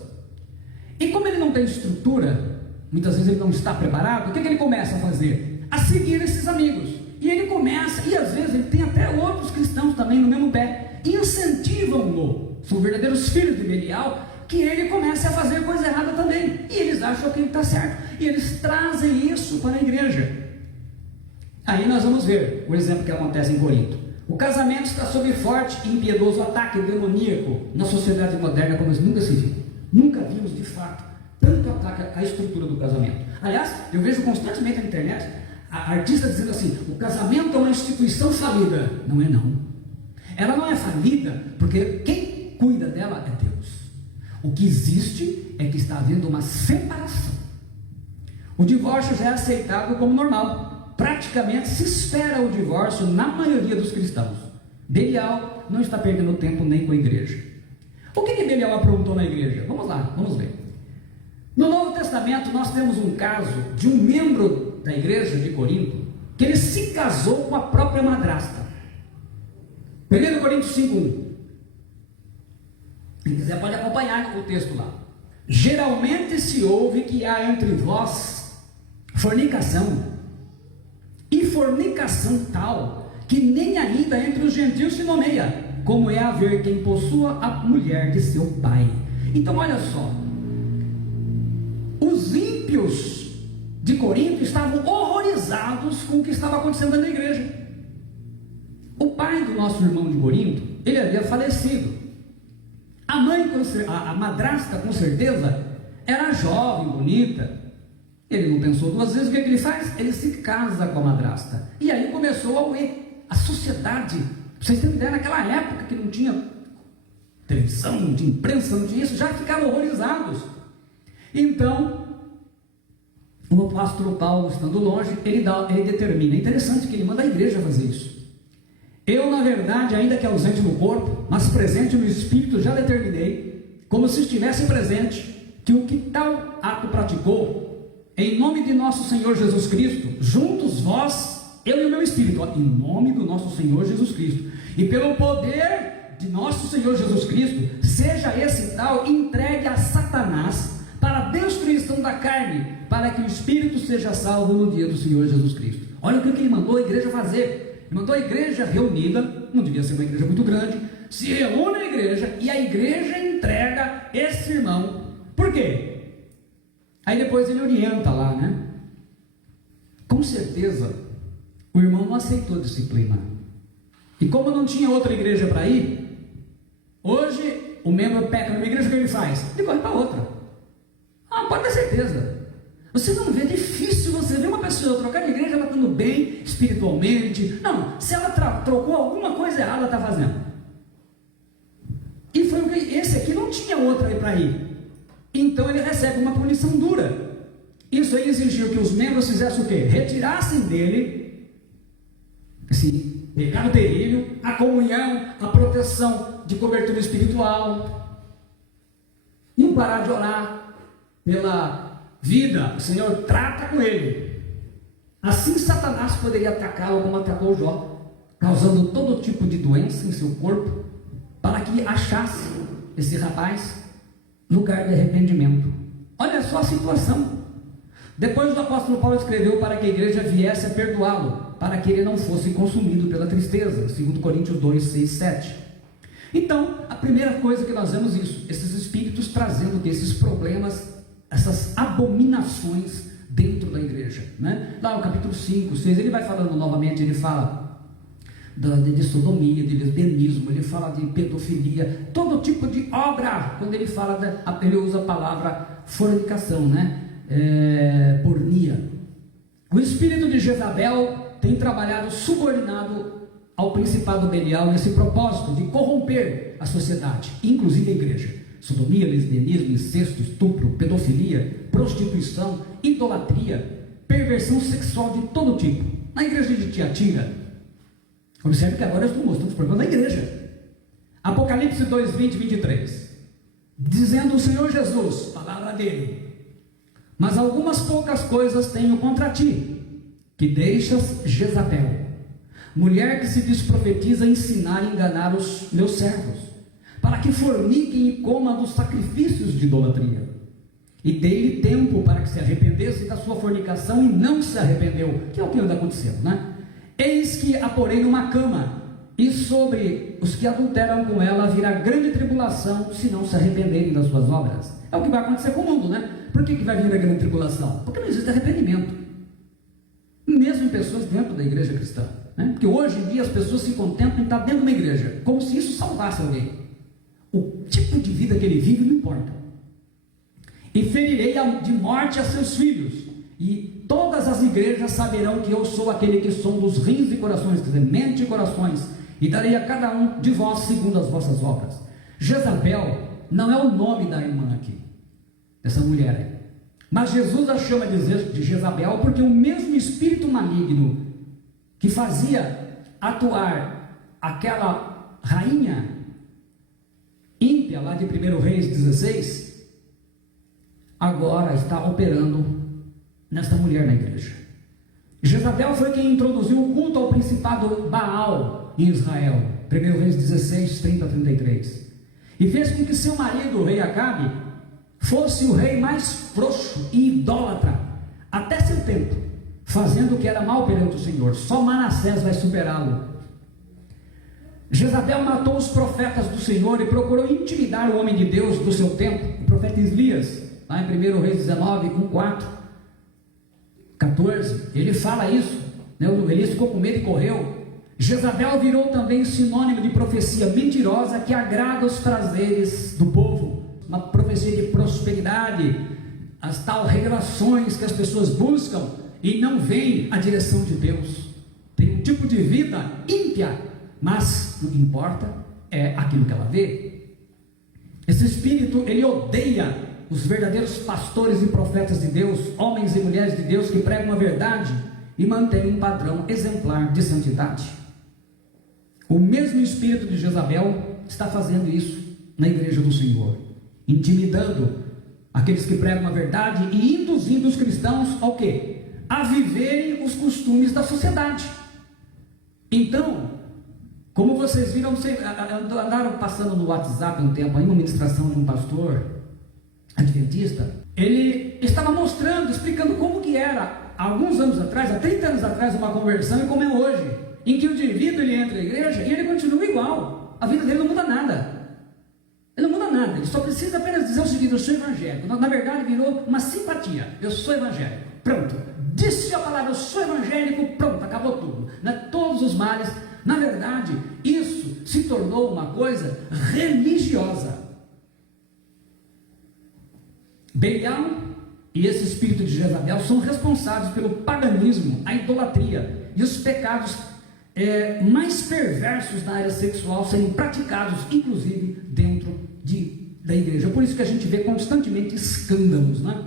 e como ele não tem estrutura, muitas vezes ele não está preparado, o que ele começa a fazer? A seguir esses amigos. E ele começa, e às vezes ele tem até outros cristãos também no mesmo pé, incentivam-no, são verdadeiros filhos de Belial, que ele comece a fazer coisa errada também, e eles acham que ele está certo, e eles trazem isso para a igreja. Aí nós vamos ver o exemplo que acontece em Corinto. O casamento está sob forte e impiedoso ataque demoníaco na sociedade moderna como nunca se viu. Nunca vimos de fato tanto ataque à estrutura do casamento. Aliás, eu vejo constantemente na internet artistas dizendo assim: o casamento é uma instituição falida. Não é não. Ela não é falida porque quem cuida dela é Deus. O que existe é que está havendo uma separação. O divórcio já é aceitado como normal. Praticamente se espera o divórcio na maioria dos cristãos. Belial não está perdendo tempo nem com a igreja. O que Belial aprontou na igreja? Vamos lá, vamos ver. No Novo Testamento nós temos um caso de um membro da igreja de Corinto que ele se casou com a própria madrasta. 1 Coríntios 5:1. Quem quiser pode acompanhar o texto lá. Geralmente se ouve que há entre vós fornicação, e fornicação tal que nem ainda entre os gentios se nomeia, como é haver quem possua a mulher de seu pai. Então olha só, os ímpios de Corinto estavam horrorizados com o que estava acontecendo na igreja. O pai do nosso irmão de Corinto, ele havia falecido. A madrasta com certeza era jovem, bonita. Ele não pensou duas vezes. O que ele faz? Ele se casa com a madrasta. E aí começou a sociedade. Vocês têm ideia, naquela época que não tinha televisão, não tinha imprensa, não tinha isso, já ficaram horrorizados. Então, o apóstolo Paulo, estando longe, ele determina. É interessante que ele manda a igreja fazer isso. Eu, na verdade, ainda que ausente no corpo, mas presente no espírito, já determinei, como se estivesse presente, que o que tal ato praticou, em nome de nosso Senhor Jesus Cristo, juntos vós, eu e o meu espírito, em nome do nosso Senhor Jesus Cristo, e pelo poder de nosso Senhor Jesus Cristo, seja esse tal entregue a Satanás, para a destruição da carne, para que o espírito seja salvo no dia do Senhor Jesus Cristo. Olha o que ele mandou a igreja fazer. Ele mandou a igreja reunida, não devia ser uma igreja muito grande, se reúne a igreja, e a igreja entrega esse irmão. Por quê? Aí depois ele orienta lá, né? Com certeza, o irmão não aceitou a disciplina. E como não tinha outra igreja para ir, hoje o membro peca numa igreja, o que ele faz? Ele corre para outra. Pode ter certeza. Você não vê, é difícil você ver uma pessoa trocar de igreja, ela estando bem espiritualmente. Não, se ela trocou alguma coisa errada, ela está fazendo. E foi o que esse aqui não tinha outra aí para ir. Então ele recebe uma punição dura. Isso aí exigiu que os membros fizessem o quê? Retirassem dele esse pecado terrível, a comunhão, a proteção de cobertura espiritual. Não parar de orar pela vida. O Senhor trata com ele. Assim Satanás poderia atacá-lo como atacou Jó, causando todo tipo de doença em seu corpo, para que achasse esse rapaz lugar de arrependimento. Olha só a situação. Depois o apóstolo Paulo escreveu para que a igreja viesse a perdoá-lo, para que ele não fosse consumido pela tristeza, 2 Coríntios 2, 6, 7. Então, a primeira coisa que nós vemos isso, esses espíritos trazendo esses problemas, essas abominações dentro da igreja, né? Lá no capítulo 5, 6, ele vai falando novamente, ele fala de sodomia, de lesbianismo, ele fala de pedofilia, todo tipo de obra. Quando ele fala, ele usa a palavra fornicação, né? Pornia. O espírito de Jezabel tem trabalhado subordinado ao principado Belial nesse propósito de corromper a sociedade, inclusive a igreja. Sodomia, lesbianismo, incesto, estupro, pedofilia, prostituição, idolatria, perversão sexual de todo tipo. Na igreja de Tiatira, observe que agora eu estou mostrando os problemas da igreja. Apocalipse 2, 20, 23. Dizendo o Senhor Jesus, palavra dele: mas algumas poucas coisas tenho contra ti, que deixas Jezabel, mulher que se diz profetiza, ensinar e enganar os meus servos, para que forniquem e comam dos sacrifícios de idolatria. E dei-lhe tempo para que se arrependesse da sua fornicação, e não se arrependeu, que é o que anda acontecendo, né? Eis que a porei numa cama, e sobre os que adulteram com ela virá grande tribulação, se não se arrependerem das suas obras. É o que vai acontecer com o mundo, né? Por que vai vir a grande tribulação? Porque não existe arrependimento, mesmo em pessoas dentro da igreja cristã, né? Porque hoje em dia as pessoas se contentam em estar dentro de uma igreja, como se isso salvasse alguém. O tipo de vida que ele vive não importa. E ferirei de morte a seus filhos, e todas as igrejas saberão que eu sou aquele que sonda os rins e corações, quer dizer, mente e corações, e darei a cada um de vós segundo as vossas obras. Jezabel não é o nome da irmã aqui, dessa mulher aí, mas Jesus a chama de Jezabel porque o mesmo espírito maligno que fazia atuar aquela rainha ímpia lá de 1 Reis 16, agora está operando nesta mulher na igreja. Jezabel foi quem introduziu o culto ao principado Baal em Israel, 1 Reis 16, 30 a 33, e fez com que seu marido, o rei Acabe, fosse o rei mais frouxo e idólatra até seu tempo, fazendo o que era mal perante o Senhor. Só Manassés vai superá-lo. Jezabel matou os profetas do Senhor e procurou intimidar o homem de Deus do seu tempo, o profeta Elias, lá em 1 Reis 19, 4, 14, ele fala isso, né? O Elias ficou com medo e correu. Jezabel virou também sinônimo de profecia mentirosa que agrada os prazeres do povo, uma profecia de prosperidade, as tal revelações que as pessoas buscam e não veem a direção de Deus. Tem um tipo de vida ímpia, mas o que importa é aquilo que ela vê. Esse espírito, ele odeia os verdadeiros pastores e profetas de Deus, homens e mulheres de Deus que pregam a verdade e mantêm um padrão exemplar de santidade. O mesmo espírito de Jezabel está fazendo isso na igreja do Senhor, intimidando aqueles que pregam a verdade e induzindo os cristãos ao quê? A viverem os costumes da sociedade. Então, como vocês viram, andaram passando no WhatsApp um tempo aí, uma ministração de um pastor adventista, ele estava mostrando, explicando como que era, há alguns anos atrás, há 30 anos atrás, uma conversão e como é hoje, em que o indivíduo ele entra na igreja e ele continua igual, a vida dele não muda nada, ele não muda nada, ele só precisa apenas dizer o seguinte: eu sou evangélico. Na verdade virou uma simpatia, eu sou evangélico, pronto, disse a palavra eu sou evangélico, pronto, acabou tudo, né? Todos os males. Na verdade, isso se tornou uma coisa religiosa. Belial e esse espírito de Jezabel são responsáveis pelo paganismo, a idolatria e os pecados mais perversos na área sexual serem praticados, inclusive dentro da igreja. Por isso que a gente vê constantemente escândalos, né?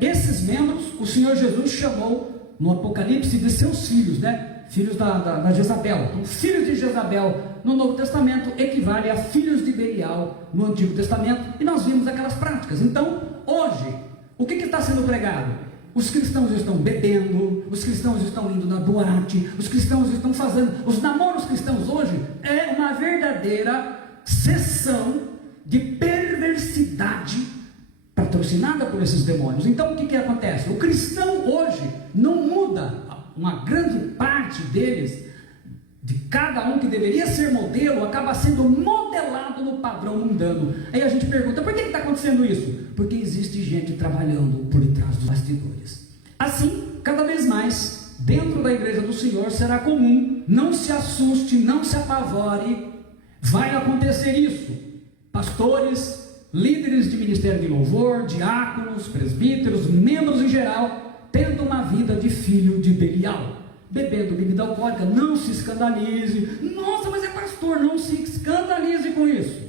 Esses membros, o Senhor Jesus chamou no Apocalipse de seus filhos, né? Filhos da Jezabel. Então, filhos de Jezabel no Novo Testamento equivale a filhos de Belial no Antigo Testamento, e nós vimos aquelas práticas. Então, hoje, o que está sendo pregado? Os cristãos estão bebendo, os cristãos estão indo na boate, os cristãos estão fazendo, os namoros cristãos hoje é uma verdadeira sessão de perversidade patrocinada por esses demônios. Então o que acontece? O cristão hoje não muda, uma grande parte deles, de cada um que deveria ser modelo, acaba sendo modelado no padrão mundano. Aí a gente pergunta, por que está acontecendo isso? Porque existe gente trabalhando por detrás dos bastidores. Assim, cada vez mais, dentro da igreja do Senhor será comum, não se assuste, não se apavore, vai acontecer isso. Pastores, líderes de ministério de louvor, diáconos, presbíteros, membros em geral, tendo uma vida de filho de Belial, bebendo bebida alcoólica. Não se escandalize, nossa, mas é pastor, não se escandalize com isso,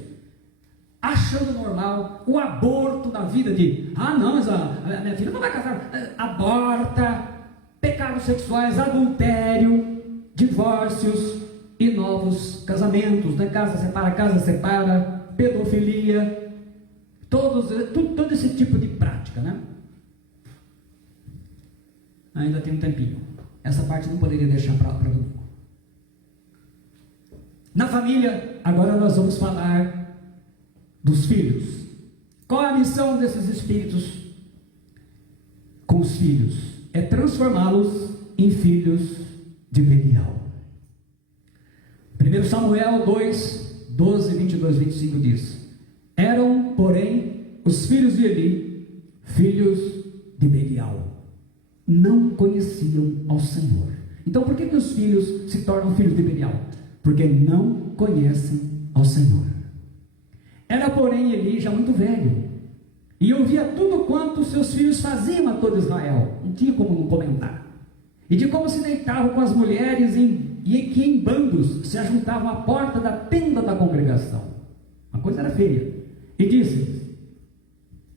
achando normal o aborto na vida de, não, mas a minha filha não vai casar, aborta, pecados sexuais, adultério, divórcios e novos casamentos, né? Casa separa, pedofilia, todo esse tipo de prática, né? Ainda tem um tempinho. Essa parte não poderia deixar para domingo. Na família, agora nós vamos falar dos filhos. Qual é a missão desses espíritos com os filhos? É transformá-los em filhos de Belial. 1 Samuel 2, 12, 22, 25 diz: eram, porém, os filhos de Eli, filhos de Belial. Não conheciam ao Senhor. Então por que os filhos se tornam filhos de Belial? Porque não conhecem ao Senhor. Era, porém, Eli já muito velho, e ouvia tudo quanto seus filhos faziam a todo Israel. Não tinha como não comentar. E de como se deitavam com as mulheres e que em bandos se ajuntavam à porta da tenda da congregação. A coisa era feia. E disse-lhes: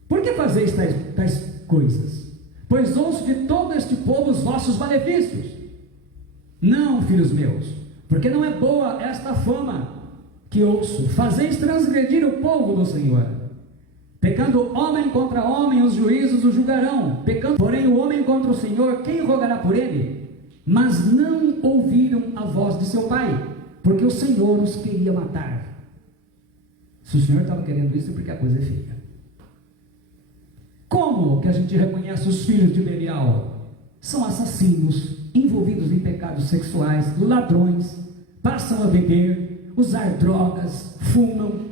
por que fazeis tais coisas? Pois ouço de todo este povo os vossos malefícios. Não, filhos meus, porque não é boa esta fama que ouço. Fazeis transgredir o povo do Senhor. Pecando homem contra homem, os juízos o julgarão. Pecando, porém, o homem contra o Senhor, quem rogará por ele? Mas não ouviram a voz de seu pai, porque o Senhor os queria matar. Se o Senhor estava querendo isso, é porque a coisa é feia. Como que a gente reconhece os filhos de Belial? São assassinos, envolvidos em pecados sexuais, ladrões, passam a beber, usar drogas, fumam.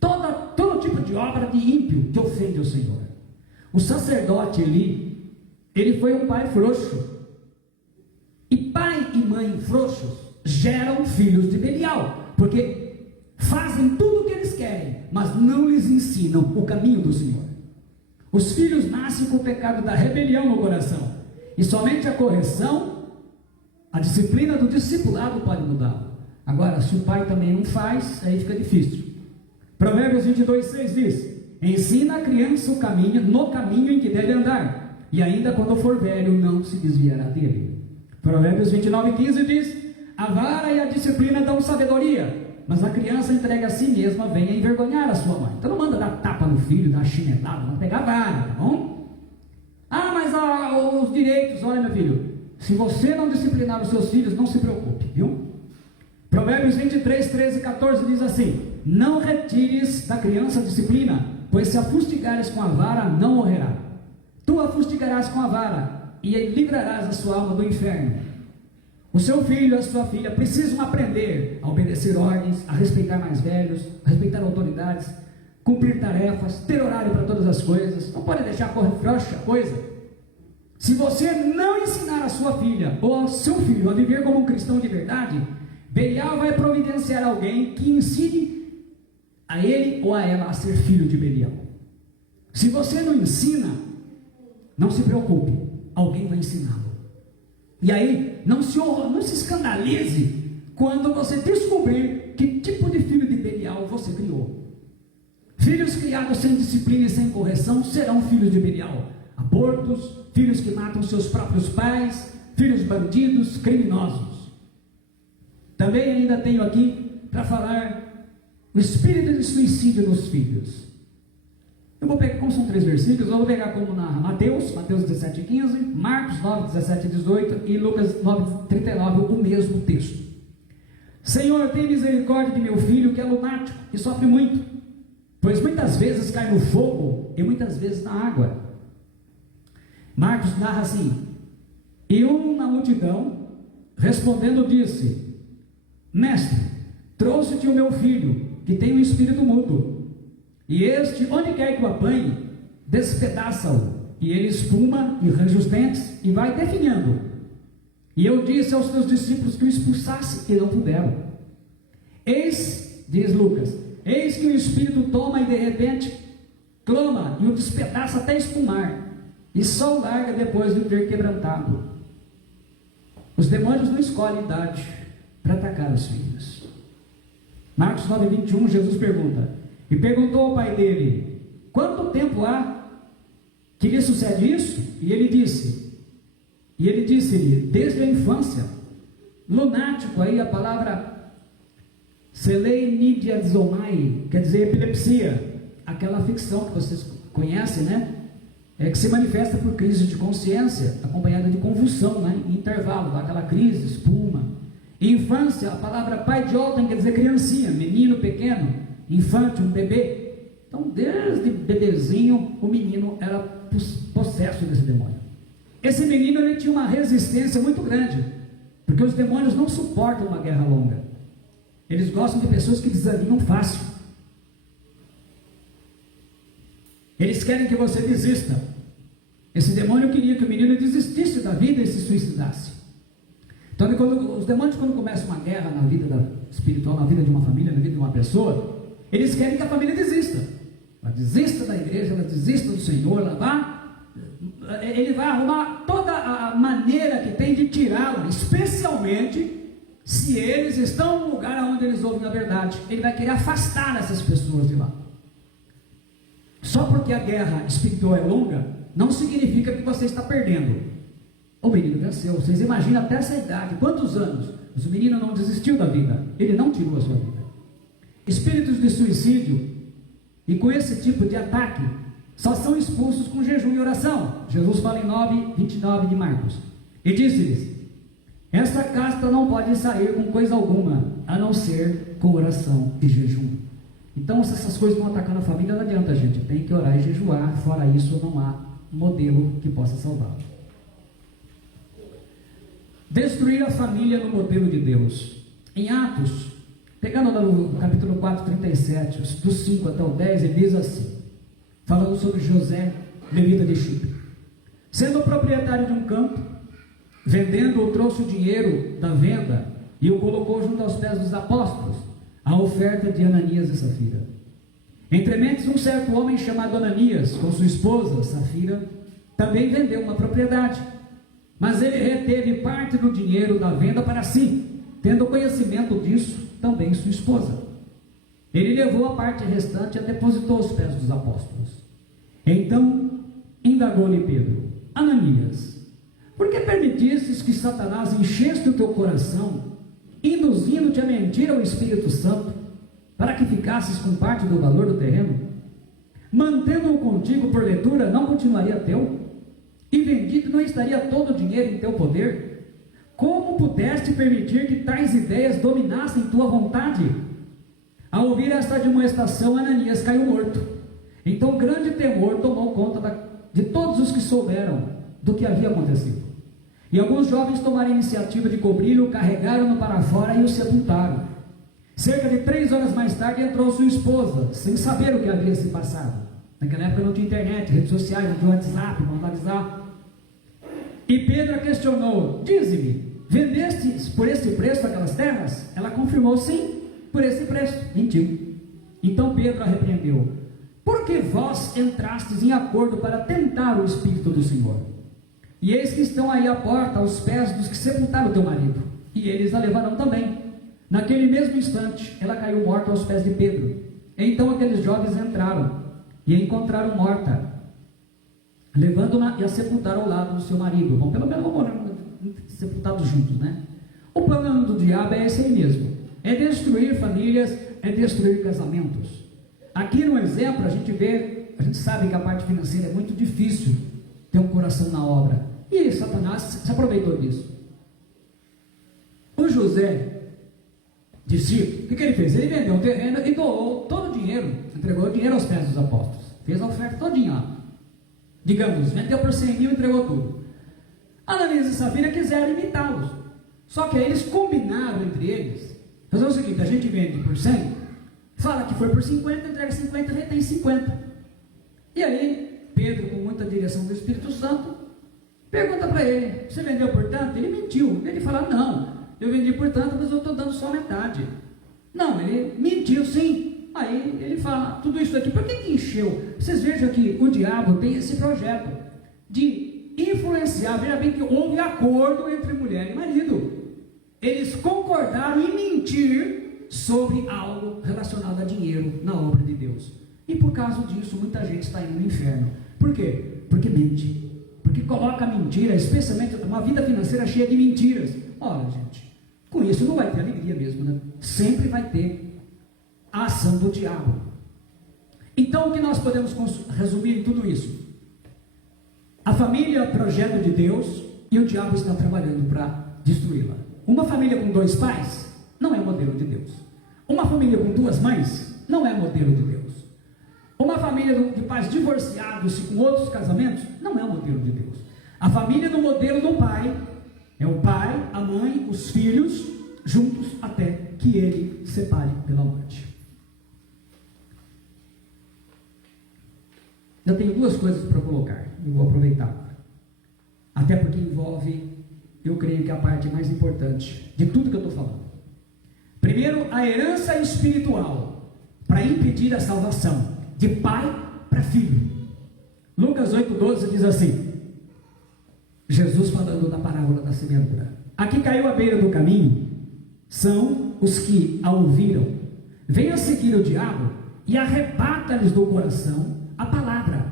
Todo tipo de obra de ímpio que ofende o Senhor. O sacerdote Eli, ele foi um pai frouxo. E pai e mãe frouxos geram filhos de Belial, porque fazem tudo o que eles querem, mas não lhes ensinam o caminho do Senhor. Os filhos nascem com o pecado da rebelião no coração, e somente a correção, a disciplina do discipulado pode mudá-lo. Agora, se o pai também não faz, aí fica difícil. Provérbios 22, 6 diz: ensina a criança o caminho, no caminho em que deve andar, e ainda quando for velho não se desviará dele. Provérbios 29, 15 diz: a vara e a disciplina dão sabedoria, mas a criança entrega a si mesma vem a envergonhar a sua mãe. Então não manda dar tapa no filho, dar chinelada, manda pegar a vara, tá bom? Ah, mas os direitos, olha meu filho, se você não disciplinar os seus filhos, não se preocupe, viu? Provérbios 23, 13 e 14 diz assim: não retires da criança a disciplina, pois se a fustigares com a vara, não morrerá. Tu a fustigarás com a vara, e livrarás a sua alma do inferno. O seu filho e a sua filha precisam aprender a obedecer ordens, a respeitar mais velhos, a respeitar autoridades, cumprir tarefas, ter horário para todas as coisas. Não pode deixar correr frouxa a coisa. Se você não ensinar a sua filha ou ao seu filho a viver como um cristão de verdade, Belial vai providenciar alguém que ensine a ele ou a ela a ser filho de Belial. Se você não ensina, não se preocupe, alguém vai ensiná-lo. E aí, não se escandalize quando você descobrir que tipo de filho de Belial você criou. Filhos criados sem disciplina e sem correção serão filhos de Belial. Abortos, filhos que matam seus próprios pais, filhos bandidos, criminosos. Também ainda tenho aqui para falar o espírito de suicídio nos filhos. Eu vou pegar, como são 3 versículos, eu vou pegar como na Mateus 17, 15, Marcos 9, 17 e 18 e Lucas 9, 39, o mesmo texto. Senhor, tem misericórdia de meu filho que é lunático e sofre muito, pois muitas vezes cai no fogo e muitas vezes na água. Marcos narra assim: e um na multidão, respondendo, disse: mestre, trouxe-te o meu filho, que tem um espírito mudo, e este, onde quer que o apanhe, despedaça-o, e ele espuma e range os dentes, e vai definhando. E eu disse aos teus discípulos que o expulsasse, e não puderam. Eis, diz Lucas, eis que o espírito toma e de repente clama, e o despedaça até espumar, e só o larga depois de o ter quebrantado. Os demônios não escolhem idade para atacar os filhos. Marcos 9, 21, Jesus pergunta, e perguntou ao pai dele: quanto tempo há que lhe sucede isso? E ele disse-lhe, desde a infância. Lunático, aí a palavra selenidiazomai, quer dizer epilepsia, aquela afecção que vocês conhecem, né? que se manifesta por crise de consciência, acompanhada de convulsão, né? Em intervalo, dá aquela crise, espuma. Infância, a palavra paidion quer dizer criancinha, menino pequeno, infante, um bebê. Então, desde bebezinho, o menino era possesso desse demônio. Esse menino, ele tinha uma resistência muito grande, porque os demônios não suportam uma guerra longa. Eles gostam de pessoas que desanimam fácil. Eles querem que você desista. Esse demônio queria que o menino desistisse da vida e se suicidasse. Então, os demônios, quando começam uma guerra na vida espiritual, na vida de uma família, na vida de uma pessoa, eles querem que a família desista. Ela desista da igreja, ela desista do Senhor, ele vai arrumar toda a maneira que tem de tirá-lo, especialmente se eles estão no lugar onde eles ouvem a verdade. Ele vai querer afastar essas pessoas de lá. Só porque a guerra espiritual é longa, não significa que você está perdendo. O menino venceu. Vocês imaginam até essa idade, quantos anos? Mas o menino não desistiu da vida, ele não tirou a sua vida. Espíritos de suicídio e com esse tipo de ataque só são expulsos com jejum e oração. Jesus fala em 9:29 de Marcos, e disse-lhes: esta casta não pode sair com coisa alguma, a não ser com oração e jejum. Então, se essas coisas estão atacando a família, não adianta, gente, tem que orar e jejuar. Fora isso, não há modelo que possa salvá-lo. Destruir a família no modelo de Deus. Em Atos, pegando no capítulo 4, 37, do 5 até o 10, ele diz assim, falando sobre José, levita de Chipre: sendo proprietário de um campo, vendendo-o, trouxe o dinheiro da venda e o colocou junto aos pés dos apóstolos, a oferta de Ananias e Safira. Entrementes, um certo homem chamado Ananias, com sua esposa Safira, também vendeu uma propriedade, mas ele reteve parte do dinheiro da venda para si, tendo conhecimento disso também sua esposa. Ele levou a parte restante e a depositou aos pés dos apóstolos. Então indagou-lhe Pedro: Ananias, por que permitistes que Satanás enchesse o teu coração, induzindo-te a mentir ao Espírito Santo, para que ficasses com parte do valor do terreno? Mantendo-o contigo por leitura, não continuaria teu? E vendido, não estaria todo o dinheiro em teu poder? Como pudeste permitir que tais ideias dominassem tua vontade? Ao ouvir esta admoestação, Ananias caiu morto. Então grande temor tomou conta de todos os que souberam do que havia acontecido. E alguns jovens tomaram a iniciativa de cobri-lo, carregaram-no para fora e o sepultaram. Cerca de 3 horas mais tarde entrou sua esposa, sem saber o que havia se passado. Naquela época não tinha internet, redes sociais, não tinha WhatsApp, não avisar. E Pedro a questionou: dize-me, vendestes por esse preço aquelas terras? Ela confirmou: sim, por esse preço. Mentiu. Então Pedro a repreendeu: por que vós entrastes em acordo para tentar o Espírito do Senhor? E eis que estão aí à porta, aos pés dos que sepultaram teu marido, e eles a levarão também. Naquele mesmo instante, ela caiu morta aos pés de Pedro. Então aqueles jovens entraram e a encontraram morta, levando-na e a sepultaram ao lado do seu marido. Bom, pelo menos vão morrer sepultados juntos, né? O plano do diabo é esse aí mesmo: é destruir famílias, é destruir casamentos. Aqui no exemplo a gente sabe que a parte financeira é muito difícil ter um coração na obra, e Satanás se aproveitou disso. O José disse: o que ele fez? Ele vendeu um terreno e doou todo o dinheiro, entregou o dinheiro aos pés dos apóstolos, fez a oferta todinha, ó. Digamos, vendeu por 100 mil e entregou tudo. Ananias e Safira quiseram imitá-los, só que aí eles combinaram entre eles fazer o seguinte: a gente vende por 100, fala que foi por 50, entrega 50, retém 50. E aí Pedro, com muita direção do Espírito Santo, pergunta para ele: você vendeu por tanto? Ele mentiu. Ele fala: não, eu vendi por tanto, mas eu estou dando só metade. Não, ele mentiu sim. Aí ele fala: tudo isso aqui, por que encheu? Vocês vejam que o diabo tem esse projeto de influenciar. Veja bem que houve acordo entre mulher e marido. Eles concordaram em mentir sobre algo relacionado a dinheiro na obra de Deus. E por causa disso, muita gente está indo no inferno. Por quê? Porque mente. Porque coloca mentira, especialmente uma vida financeira cheia de mentiras. Olha, gente, com isso não vai ter alegria mesmo, né? Sempre vai ter a ação do diabo. Então, o que nós podemos resumir em tudo isso? A família é o projeto de Deus e o diabo está trabalhando para destruí-la. Uma família com 2 pais não é modelo de Deus. Uma família com 2 mães não é modelo de Deus. Uma família de pais divorciados e com outros casamentos não é modelo de Deus. A família do modelo do pai é o pai, a mãe, os filhos, juntos até que ele separe pela morte. Eu tenho 2 coisas para colocar, e vou aproveitar agora. Até porque envolve, eu creio que a parte mais importante de tudo que eu estou falando. Primeiro, a herança espiritual para impedir a salvação, de pai para filho. Lucas 8,12 diz assim, Jesus falando na parábola da semeadura: a que caiu à beira do caminho são os que a ouviram, vêm a seguir o diabo e arrebata-lhes do coração a palavra,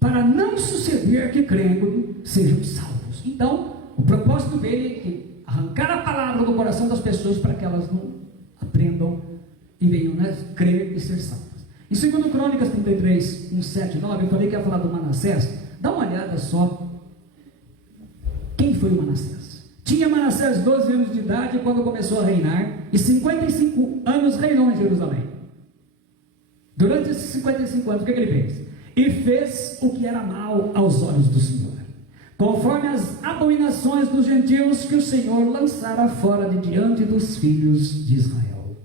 para não suceder que crendo sejam salvos. Então, o propósito dele é arrancar a palavra do coração das pessoas para que elas não aprendam e venham, crer e ser salvas. Em 2 Crônicas 33, 1, 7, 9, eu falei que ia falar do Manassés. Dá uma olhada só. Quem foi o Manassés? Tinha Manassés 12 anos de idade quando começou a reinar, e 55 anos reinou em Jerusalém. Durante esses 55 anos, o que ele fez? E fez o que era mal aos olhos do Senhor, conforme as abominações dos gentios que o Senhor lançara fora de diante dos filhos de Israel.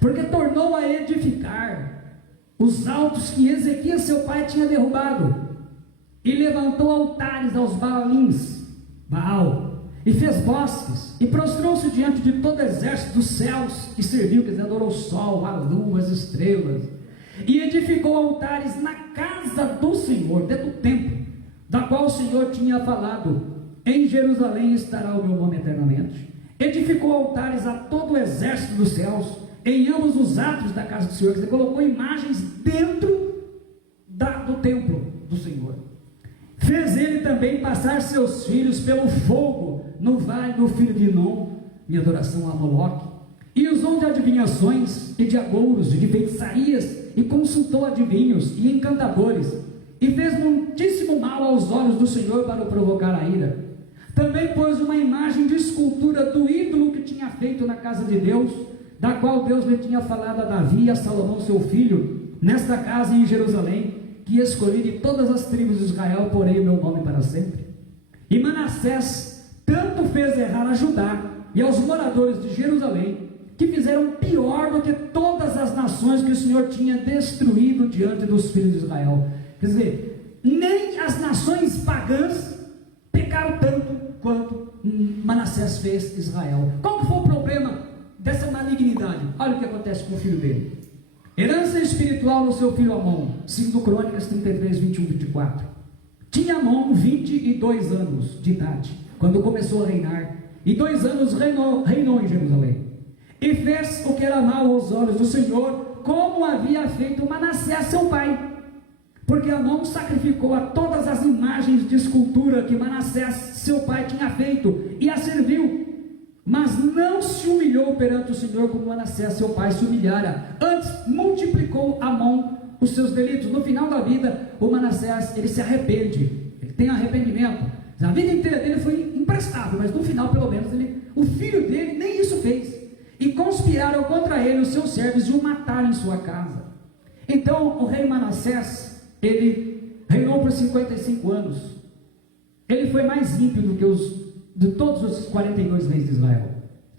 Porque tornou a edificar os altos que Ezequias seu pai tinha derrubado, e levantou altares aos Baal, e fez bosques, e prostrou-se diante de todo o exército dos céus, e serviu, quer dizer, adorou o sol, a lua, as estrelas, e edificou altares na casa do Senhor, dentro do templo, da qual o Senhor tinha falado: em Jerusalém estará o meu nome eternamente. Edificou altares a todo o exército dos céus, em ambos os atos da casa do Senhor, quer dizer, colocou imagens dentro do templo do Senhor. Fez ele também passar seus filhos pelo fogo no vale do filho de Inom, em adoração a Moloque, e usou de adivinhações e de agouros e de feitiçarias, e consultou adivinhos e encantadores, e fez muitíssimo mal aos olhos do Senhor para o provocar a ira. Também pôs uma imagem de escultura do ídolo que tinha feito na casa de Deus, da qual Deus lhe tinha falado a Davi e a Salomão seu filho: nesta casa em Jerusalém, que escolhi de todas as tribos de Israel, porei o meu nome para sempre. E Manassés tanto fez errar a Judá e aos moradores de Jerusalém, que fizeram pior do que todas as nações que o Senhor tinha destruído diante dos filhos de Israel. Quer dizer, nem as nações pagãs pecaram tanto quanto Manassés fez Israel. Qual que foi o problema dessa malignidade? Olha o que acontece com o filho dele. Herança espiritual no seu filho Amon, 2 Crônicas 33, 21, 24. Tinha Amon 22 anos de idade quando começou a reinar, e 2 anos reinou em Jerusalém, e fez o que era mal aos olhos do Senhor, como havia feito Manassés seu pai, porque Amon sacrificou a todas as imagens de escultura que Manassés seu pai tinha feito, e a serviu, mas não se humilhou perante o Senhor como Manassés seu pai se humilhara. Antes multiplicou Amon os seus delitos. No final da vida, o Manassés, ele se arrepende, ele tem arrependimento. A vida inteira dele foi imprestável, mas no final, pelo menos, o filho dele nem isso fez. E conspiraram contra ele os seus servos e o mataram em sua casa. Então o rei Manassés, ele reinou por 55 anos. Ele foi mais ímpio do que de todos os 42 reis de Israel.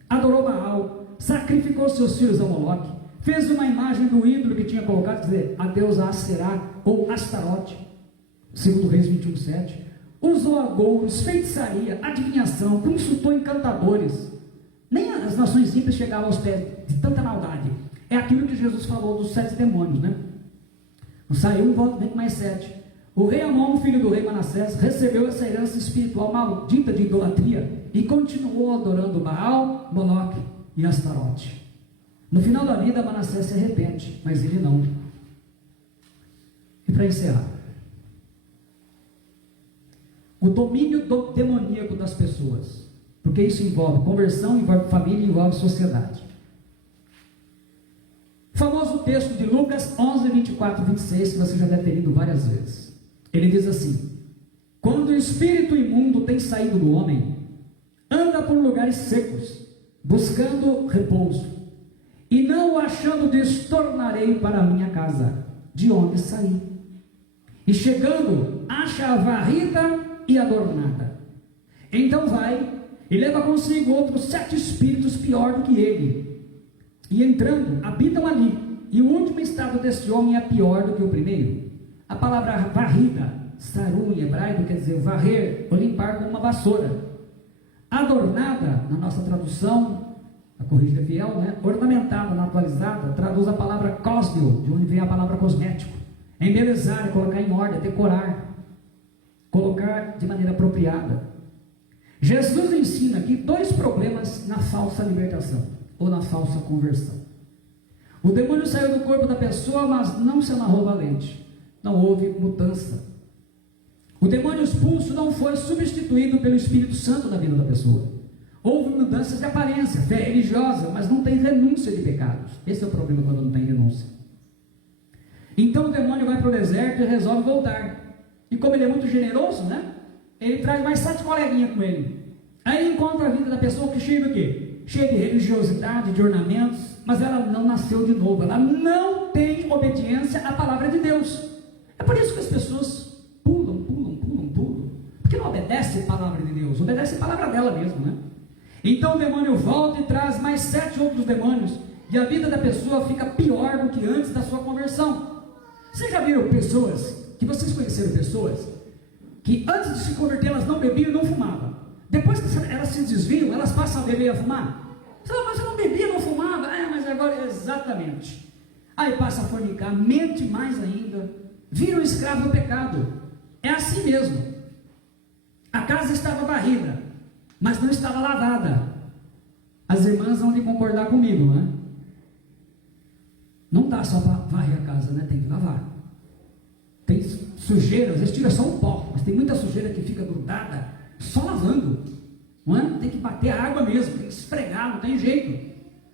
Adorou Baal, sacrificou seus filhos a Moloque, fez uma imagem do ídolo que tinha colocado, quer dizer, a deusa Aserá ou Astarote, 2 Reis 21, 7. Usou agouros, feitiçaria, adivinhação, consultou encantadores. Nem as nações ímpias chegavam aos pés de tanta maldade. É aquilo que Jesus falou dos 7 demônios, né? Não saiu um, volta, vem com mais 7. O rei Amon, filho do rei Manassés, recebeu essa herança espiritual maldita de idolatria e continuou adorando Baal, Moloque e Astarote. No final da vida, Manassés se arrepende, mas ele não. E para encerrar, o domínio demoníaco das pessoas, porque isso envolve conversão, envolve família, envolve sociedade. O famoso texto de Lucas 11, 24 e 26, que você já deve ter lido várias vezes. Ele diz assim: quando o espírito imundo tem saído do homem, anda por lugares secos, buscando repouso, e não o achando, diz: tornarei para a minha casa, de onde saí. E chegando, acha-a varrida e adornada. Então vai e leva consigo outros 7 espíritos pior do que ele, e entrando, habitam ali. E o último estado desse homem é pior do que o primeiro. A palavra varrida, saru em hebraico, quer dizer varrer ou limpar com uma vassoura. Adornada, na nossa tradução, a corrigida fiel, né? Ornamentada, na atualizada, traduz a palavra cosmio, de onde vem a palavra cosmético. Embelezar, colocar em ordem, decorar, colocar de maneira apropriada. Jesus ensina aqui 2 problemas na falsa libertação, ou na falsa conversão. O demônio saiu do corpo da pessoa, mas não se amarrou valente. Não houve mudança. O demônio expulso não foi substituído pelo Espírito Santo na vida da pessoa. Houve mudanças de aparência, fé religiosa, mas não tem renúncia de pecados. Esse é o problema quando não tem renúncia. Então o demônio vai para o deserto e resolve voltar. E como ele é muito generoso, né? Ele traz mais 7 coleguinhas com ele. Aí encontra a vida da pessoa que cheia do quê? Cheia de religiosidade, de ornamentos, mas ela não nasceu de novo. Ela não tem obediência à palavra de Deus. É por isso que as pessoas pulam, porque não obedece a palavra de Deus, obedece a palavra dela mesmo, né? Então o demônio volta e traz mais 7 outros demônios, e a vida da pessoa fica pior do que antes da sua conversão. Vocês já viram pessoas, que vocês conheceram pessoas, que antes de se converter elas não bebiam e não fumavam? Depois que elas se desviam, elas passam a beber e a fumar? Você fala: mas eu não bebia, não fumava. Mas agora, exatamente. Aí passa a fornicar, mente mais ainda, vira um escravo do pecado. É assim mesmo. A casa estava varrida, mas não estava lavada. As irmãs vão de concordar comigo, né? Não dá só para varrer a casa, né? Tem que lavar. Tem sujeira, às vezes tira só um pó, mas tem muita sujeira que fica grudada, só lavando, não é? Tem que bater a água mesmo, tem que esfregar, não tem jeito.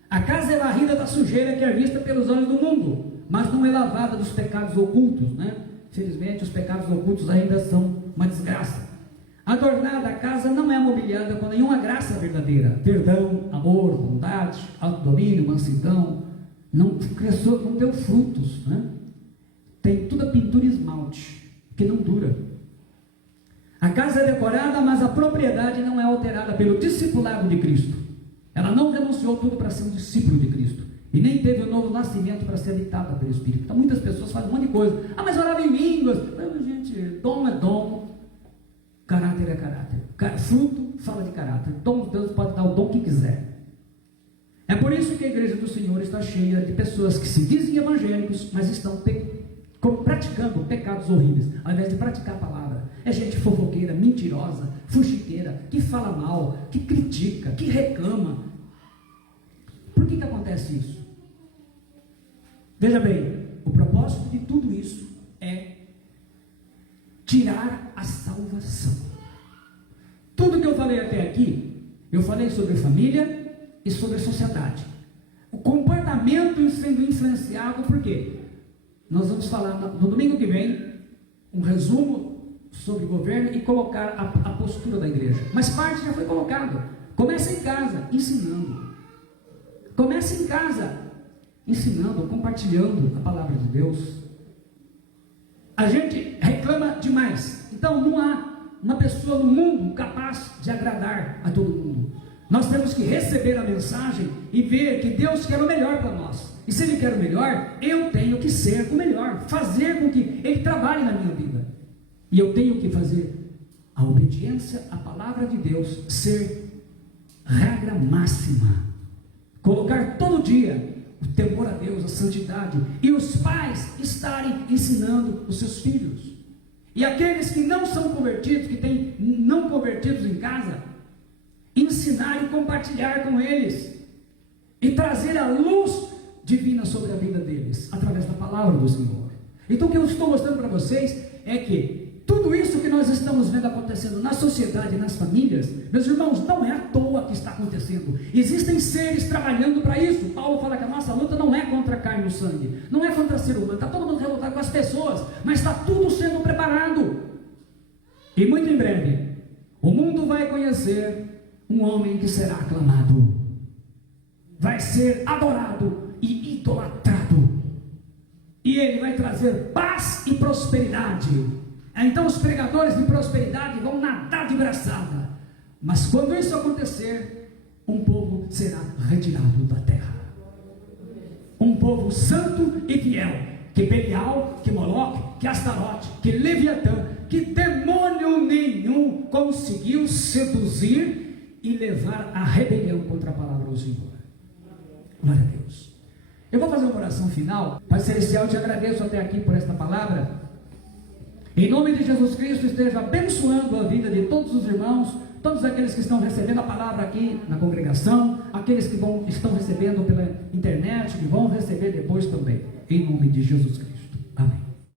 A casa é varrida da sujeira que é vista pelos olhos do mundo, mas não é lavada dos pecados ocultos, né? Felizmente os pecados ocultos ainda são uma desgraça. Adornada, a casa não é mobiliada com nenhuma graça verdadeira: perdão, amor, bondade, autodomínio, mansidão. Não cresceu, não deu frutos, né? Tem toda pintura e esmalte, que não dura. A casa é decorada, mas a propriedade não é alterada pelo discipulado de Cristo. Ela não renunciou tudo para ser um discípulo de Cristo, e nem teve um novo nascimento para ser habitada pelo Espírito. Então muitas pessoas fazem um monte de coisa. Mas orava em línguas. Gente, dom é dom, caráter é caráter. Fruto fala de caráter. Dom, Deus pode dar o dom que quiser. É por isso que a igreja do Senhor está cheia de pessoas que se dizem evangélicos, mas estão praticando pecados horríveis, ao invés de praticar a palavra. É gente fofoqueira, mentirosa, fuxiqueira, que fala mal, que critica, que reclama. Por que acontece isso? Veja bem, o propósito de tudo isso é tirar a salvação. Tudo que eu falei até aqui, eu falei sobre família e sobre a sociedade. O comportamento sendo influenciado por quê? Nós vamos falar no domingo que vem um resumo sobre governo e colocar a postura da igreja. Mas parte já foi colocada. Começa em casa, ensinando. Começa em casa, ensinando, compartilhando a palavra de Deus. A gente reclama demais. Então não há uma pessoa no mundo capaz de agradar a todo mundo. Nós temos que receber a mensagem e ver que Deus quer o melhor para nós. E se Ele quer o melhor, eu tenho que ser o melhor, fazer com que Ele trabalhe na minha vida. E eu tenho que fazer a obediência à palavra de Deus ser regra máxima. Colocar todo dia o temor a Deus, a santidade, e os pais estarem ensinando os seus filhos. E aqueles que não são convertidos, que têm não convertidos em casa, ensinar e compartilhar com eles, e trazer a luz divina sobre a vida deles, através da palavra do Senhor. Então o que eu estou mostrando para vocês é que tudo isso que nós estamos vendo acontecendo na sociedade, nas famílias, meus irmãos, não é à toa que está acontecendo. Existem seres trabalhando para isso. Paulo fala que a nossa luta não é contra a carne e o sangue, não é contra o ser humano, está todo mundo revoltado com as pessoas, mas está tudo sendo preparado. E muito em breve, o mundo vai conhecer um homem que será aclamado, vai ser adorado e idolatrado, e ele vai trazer paz e prosperidade. Então os pregadores de prosperidade vão nadar de braçada, mas quando isso acontecer, um povo será retirado da terra, um povo santo e fiel, que Belial, que Moloque, que Astarote, que Leviatã, que demônio nenhum conseguiu seduzir e levar a rebelião contra a palavra do Senhor. Glória a Deus. Eu vou fazer uma oração final. Pai Celestial, eu te agradeço até aqui por esta palavra. Em nome de Jesus Cristo, esteja abençoando a vida de todos os irmãos, todos aqueles que estão recebendo a palavra aqui na congregação, aqueles que estão recebendo pela internet, que vão receber depois também, em nome de Jesus Cristo.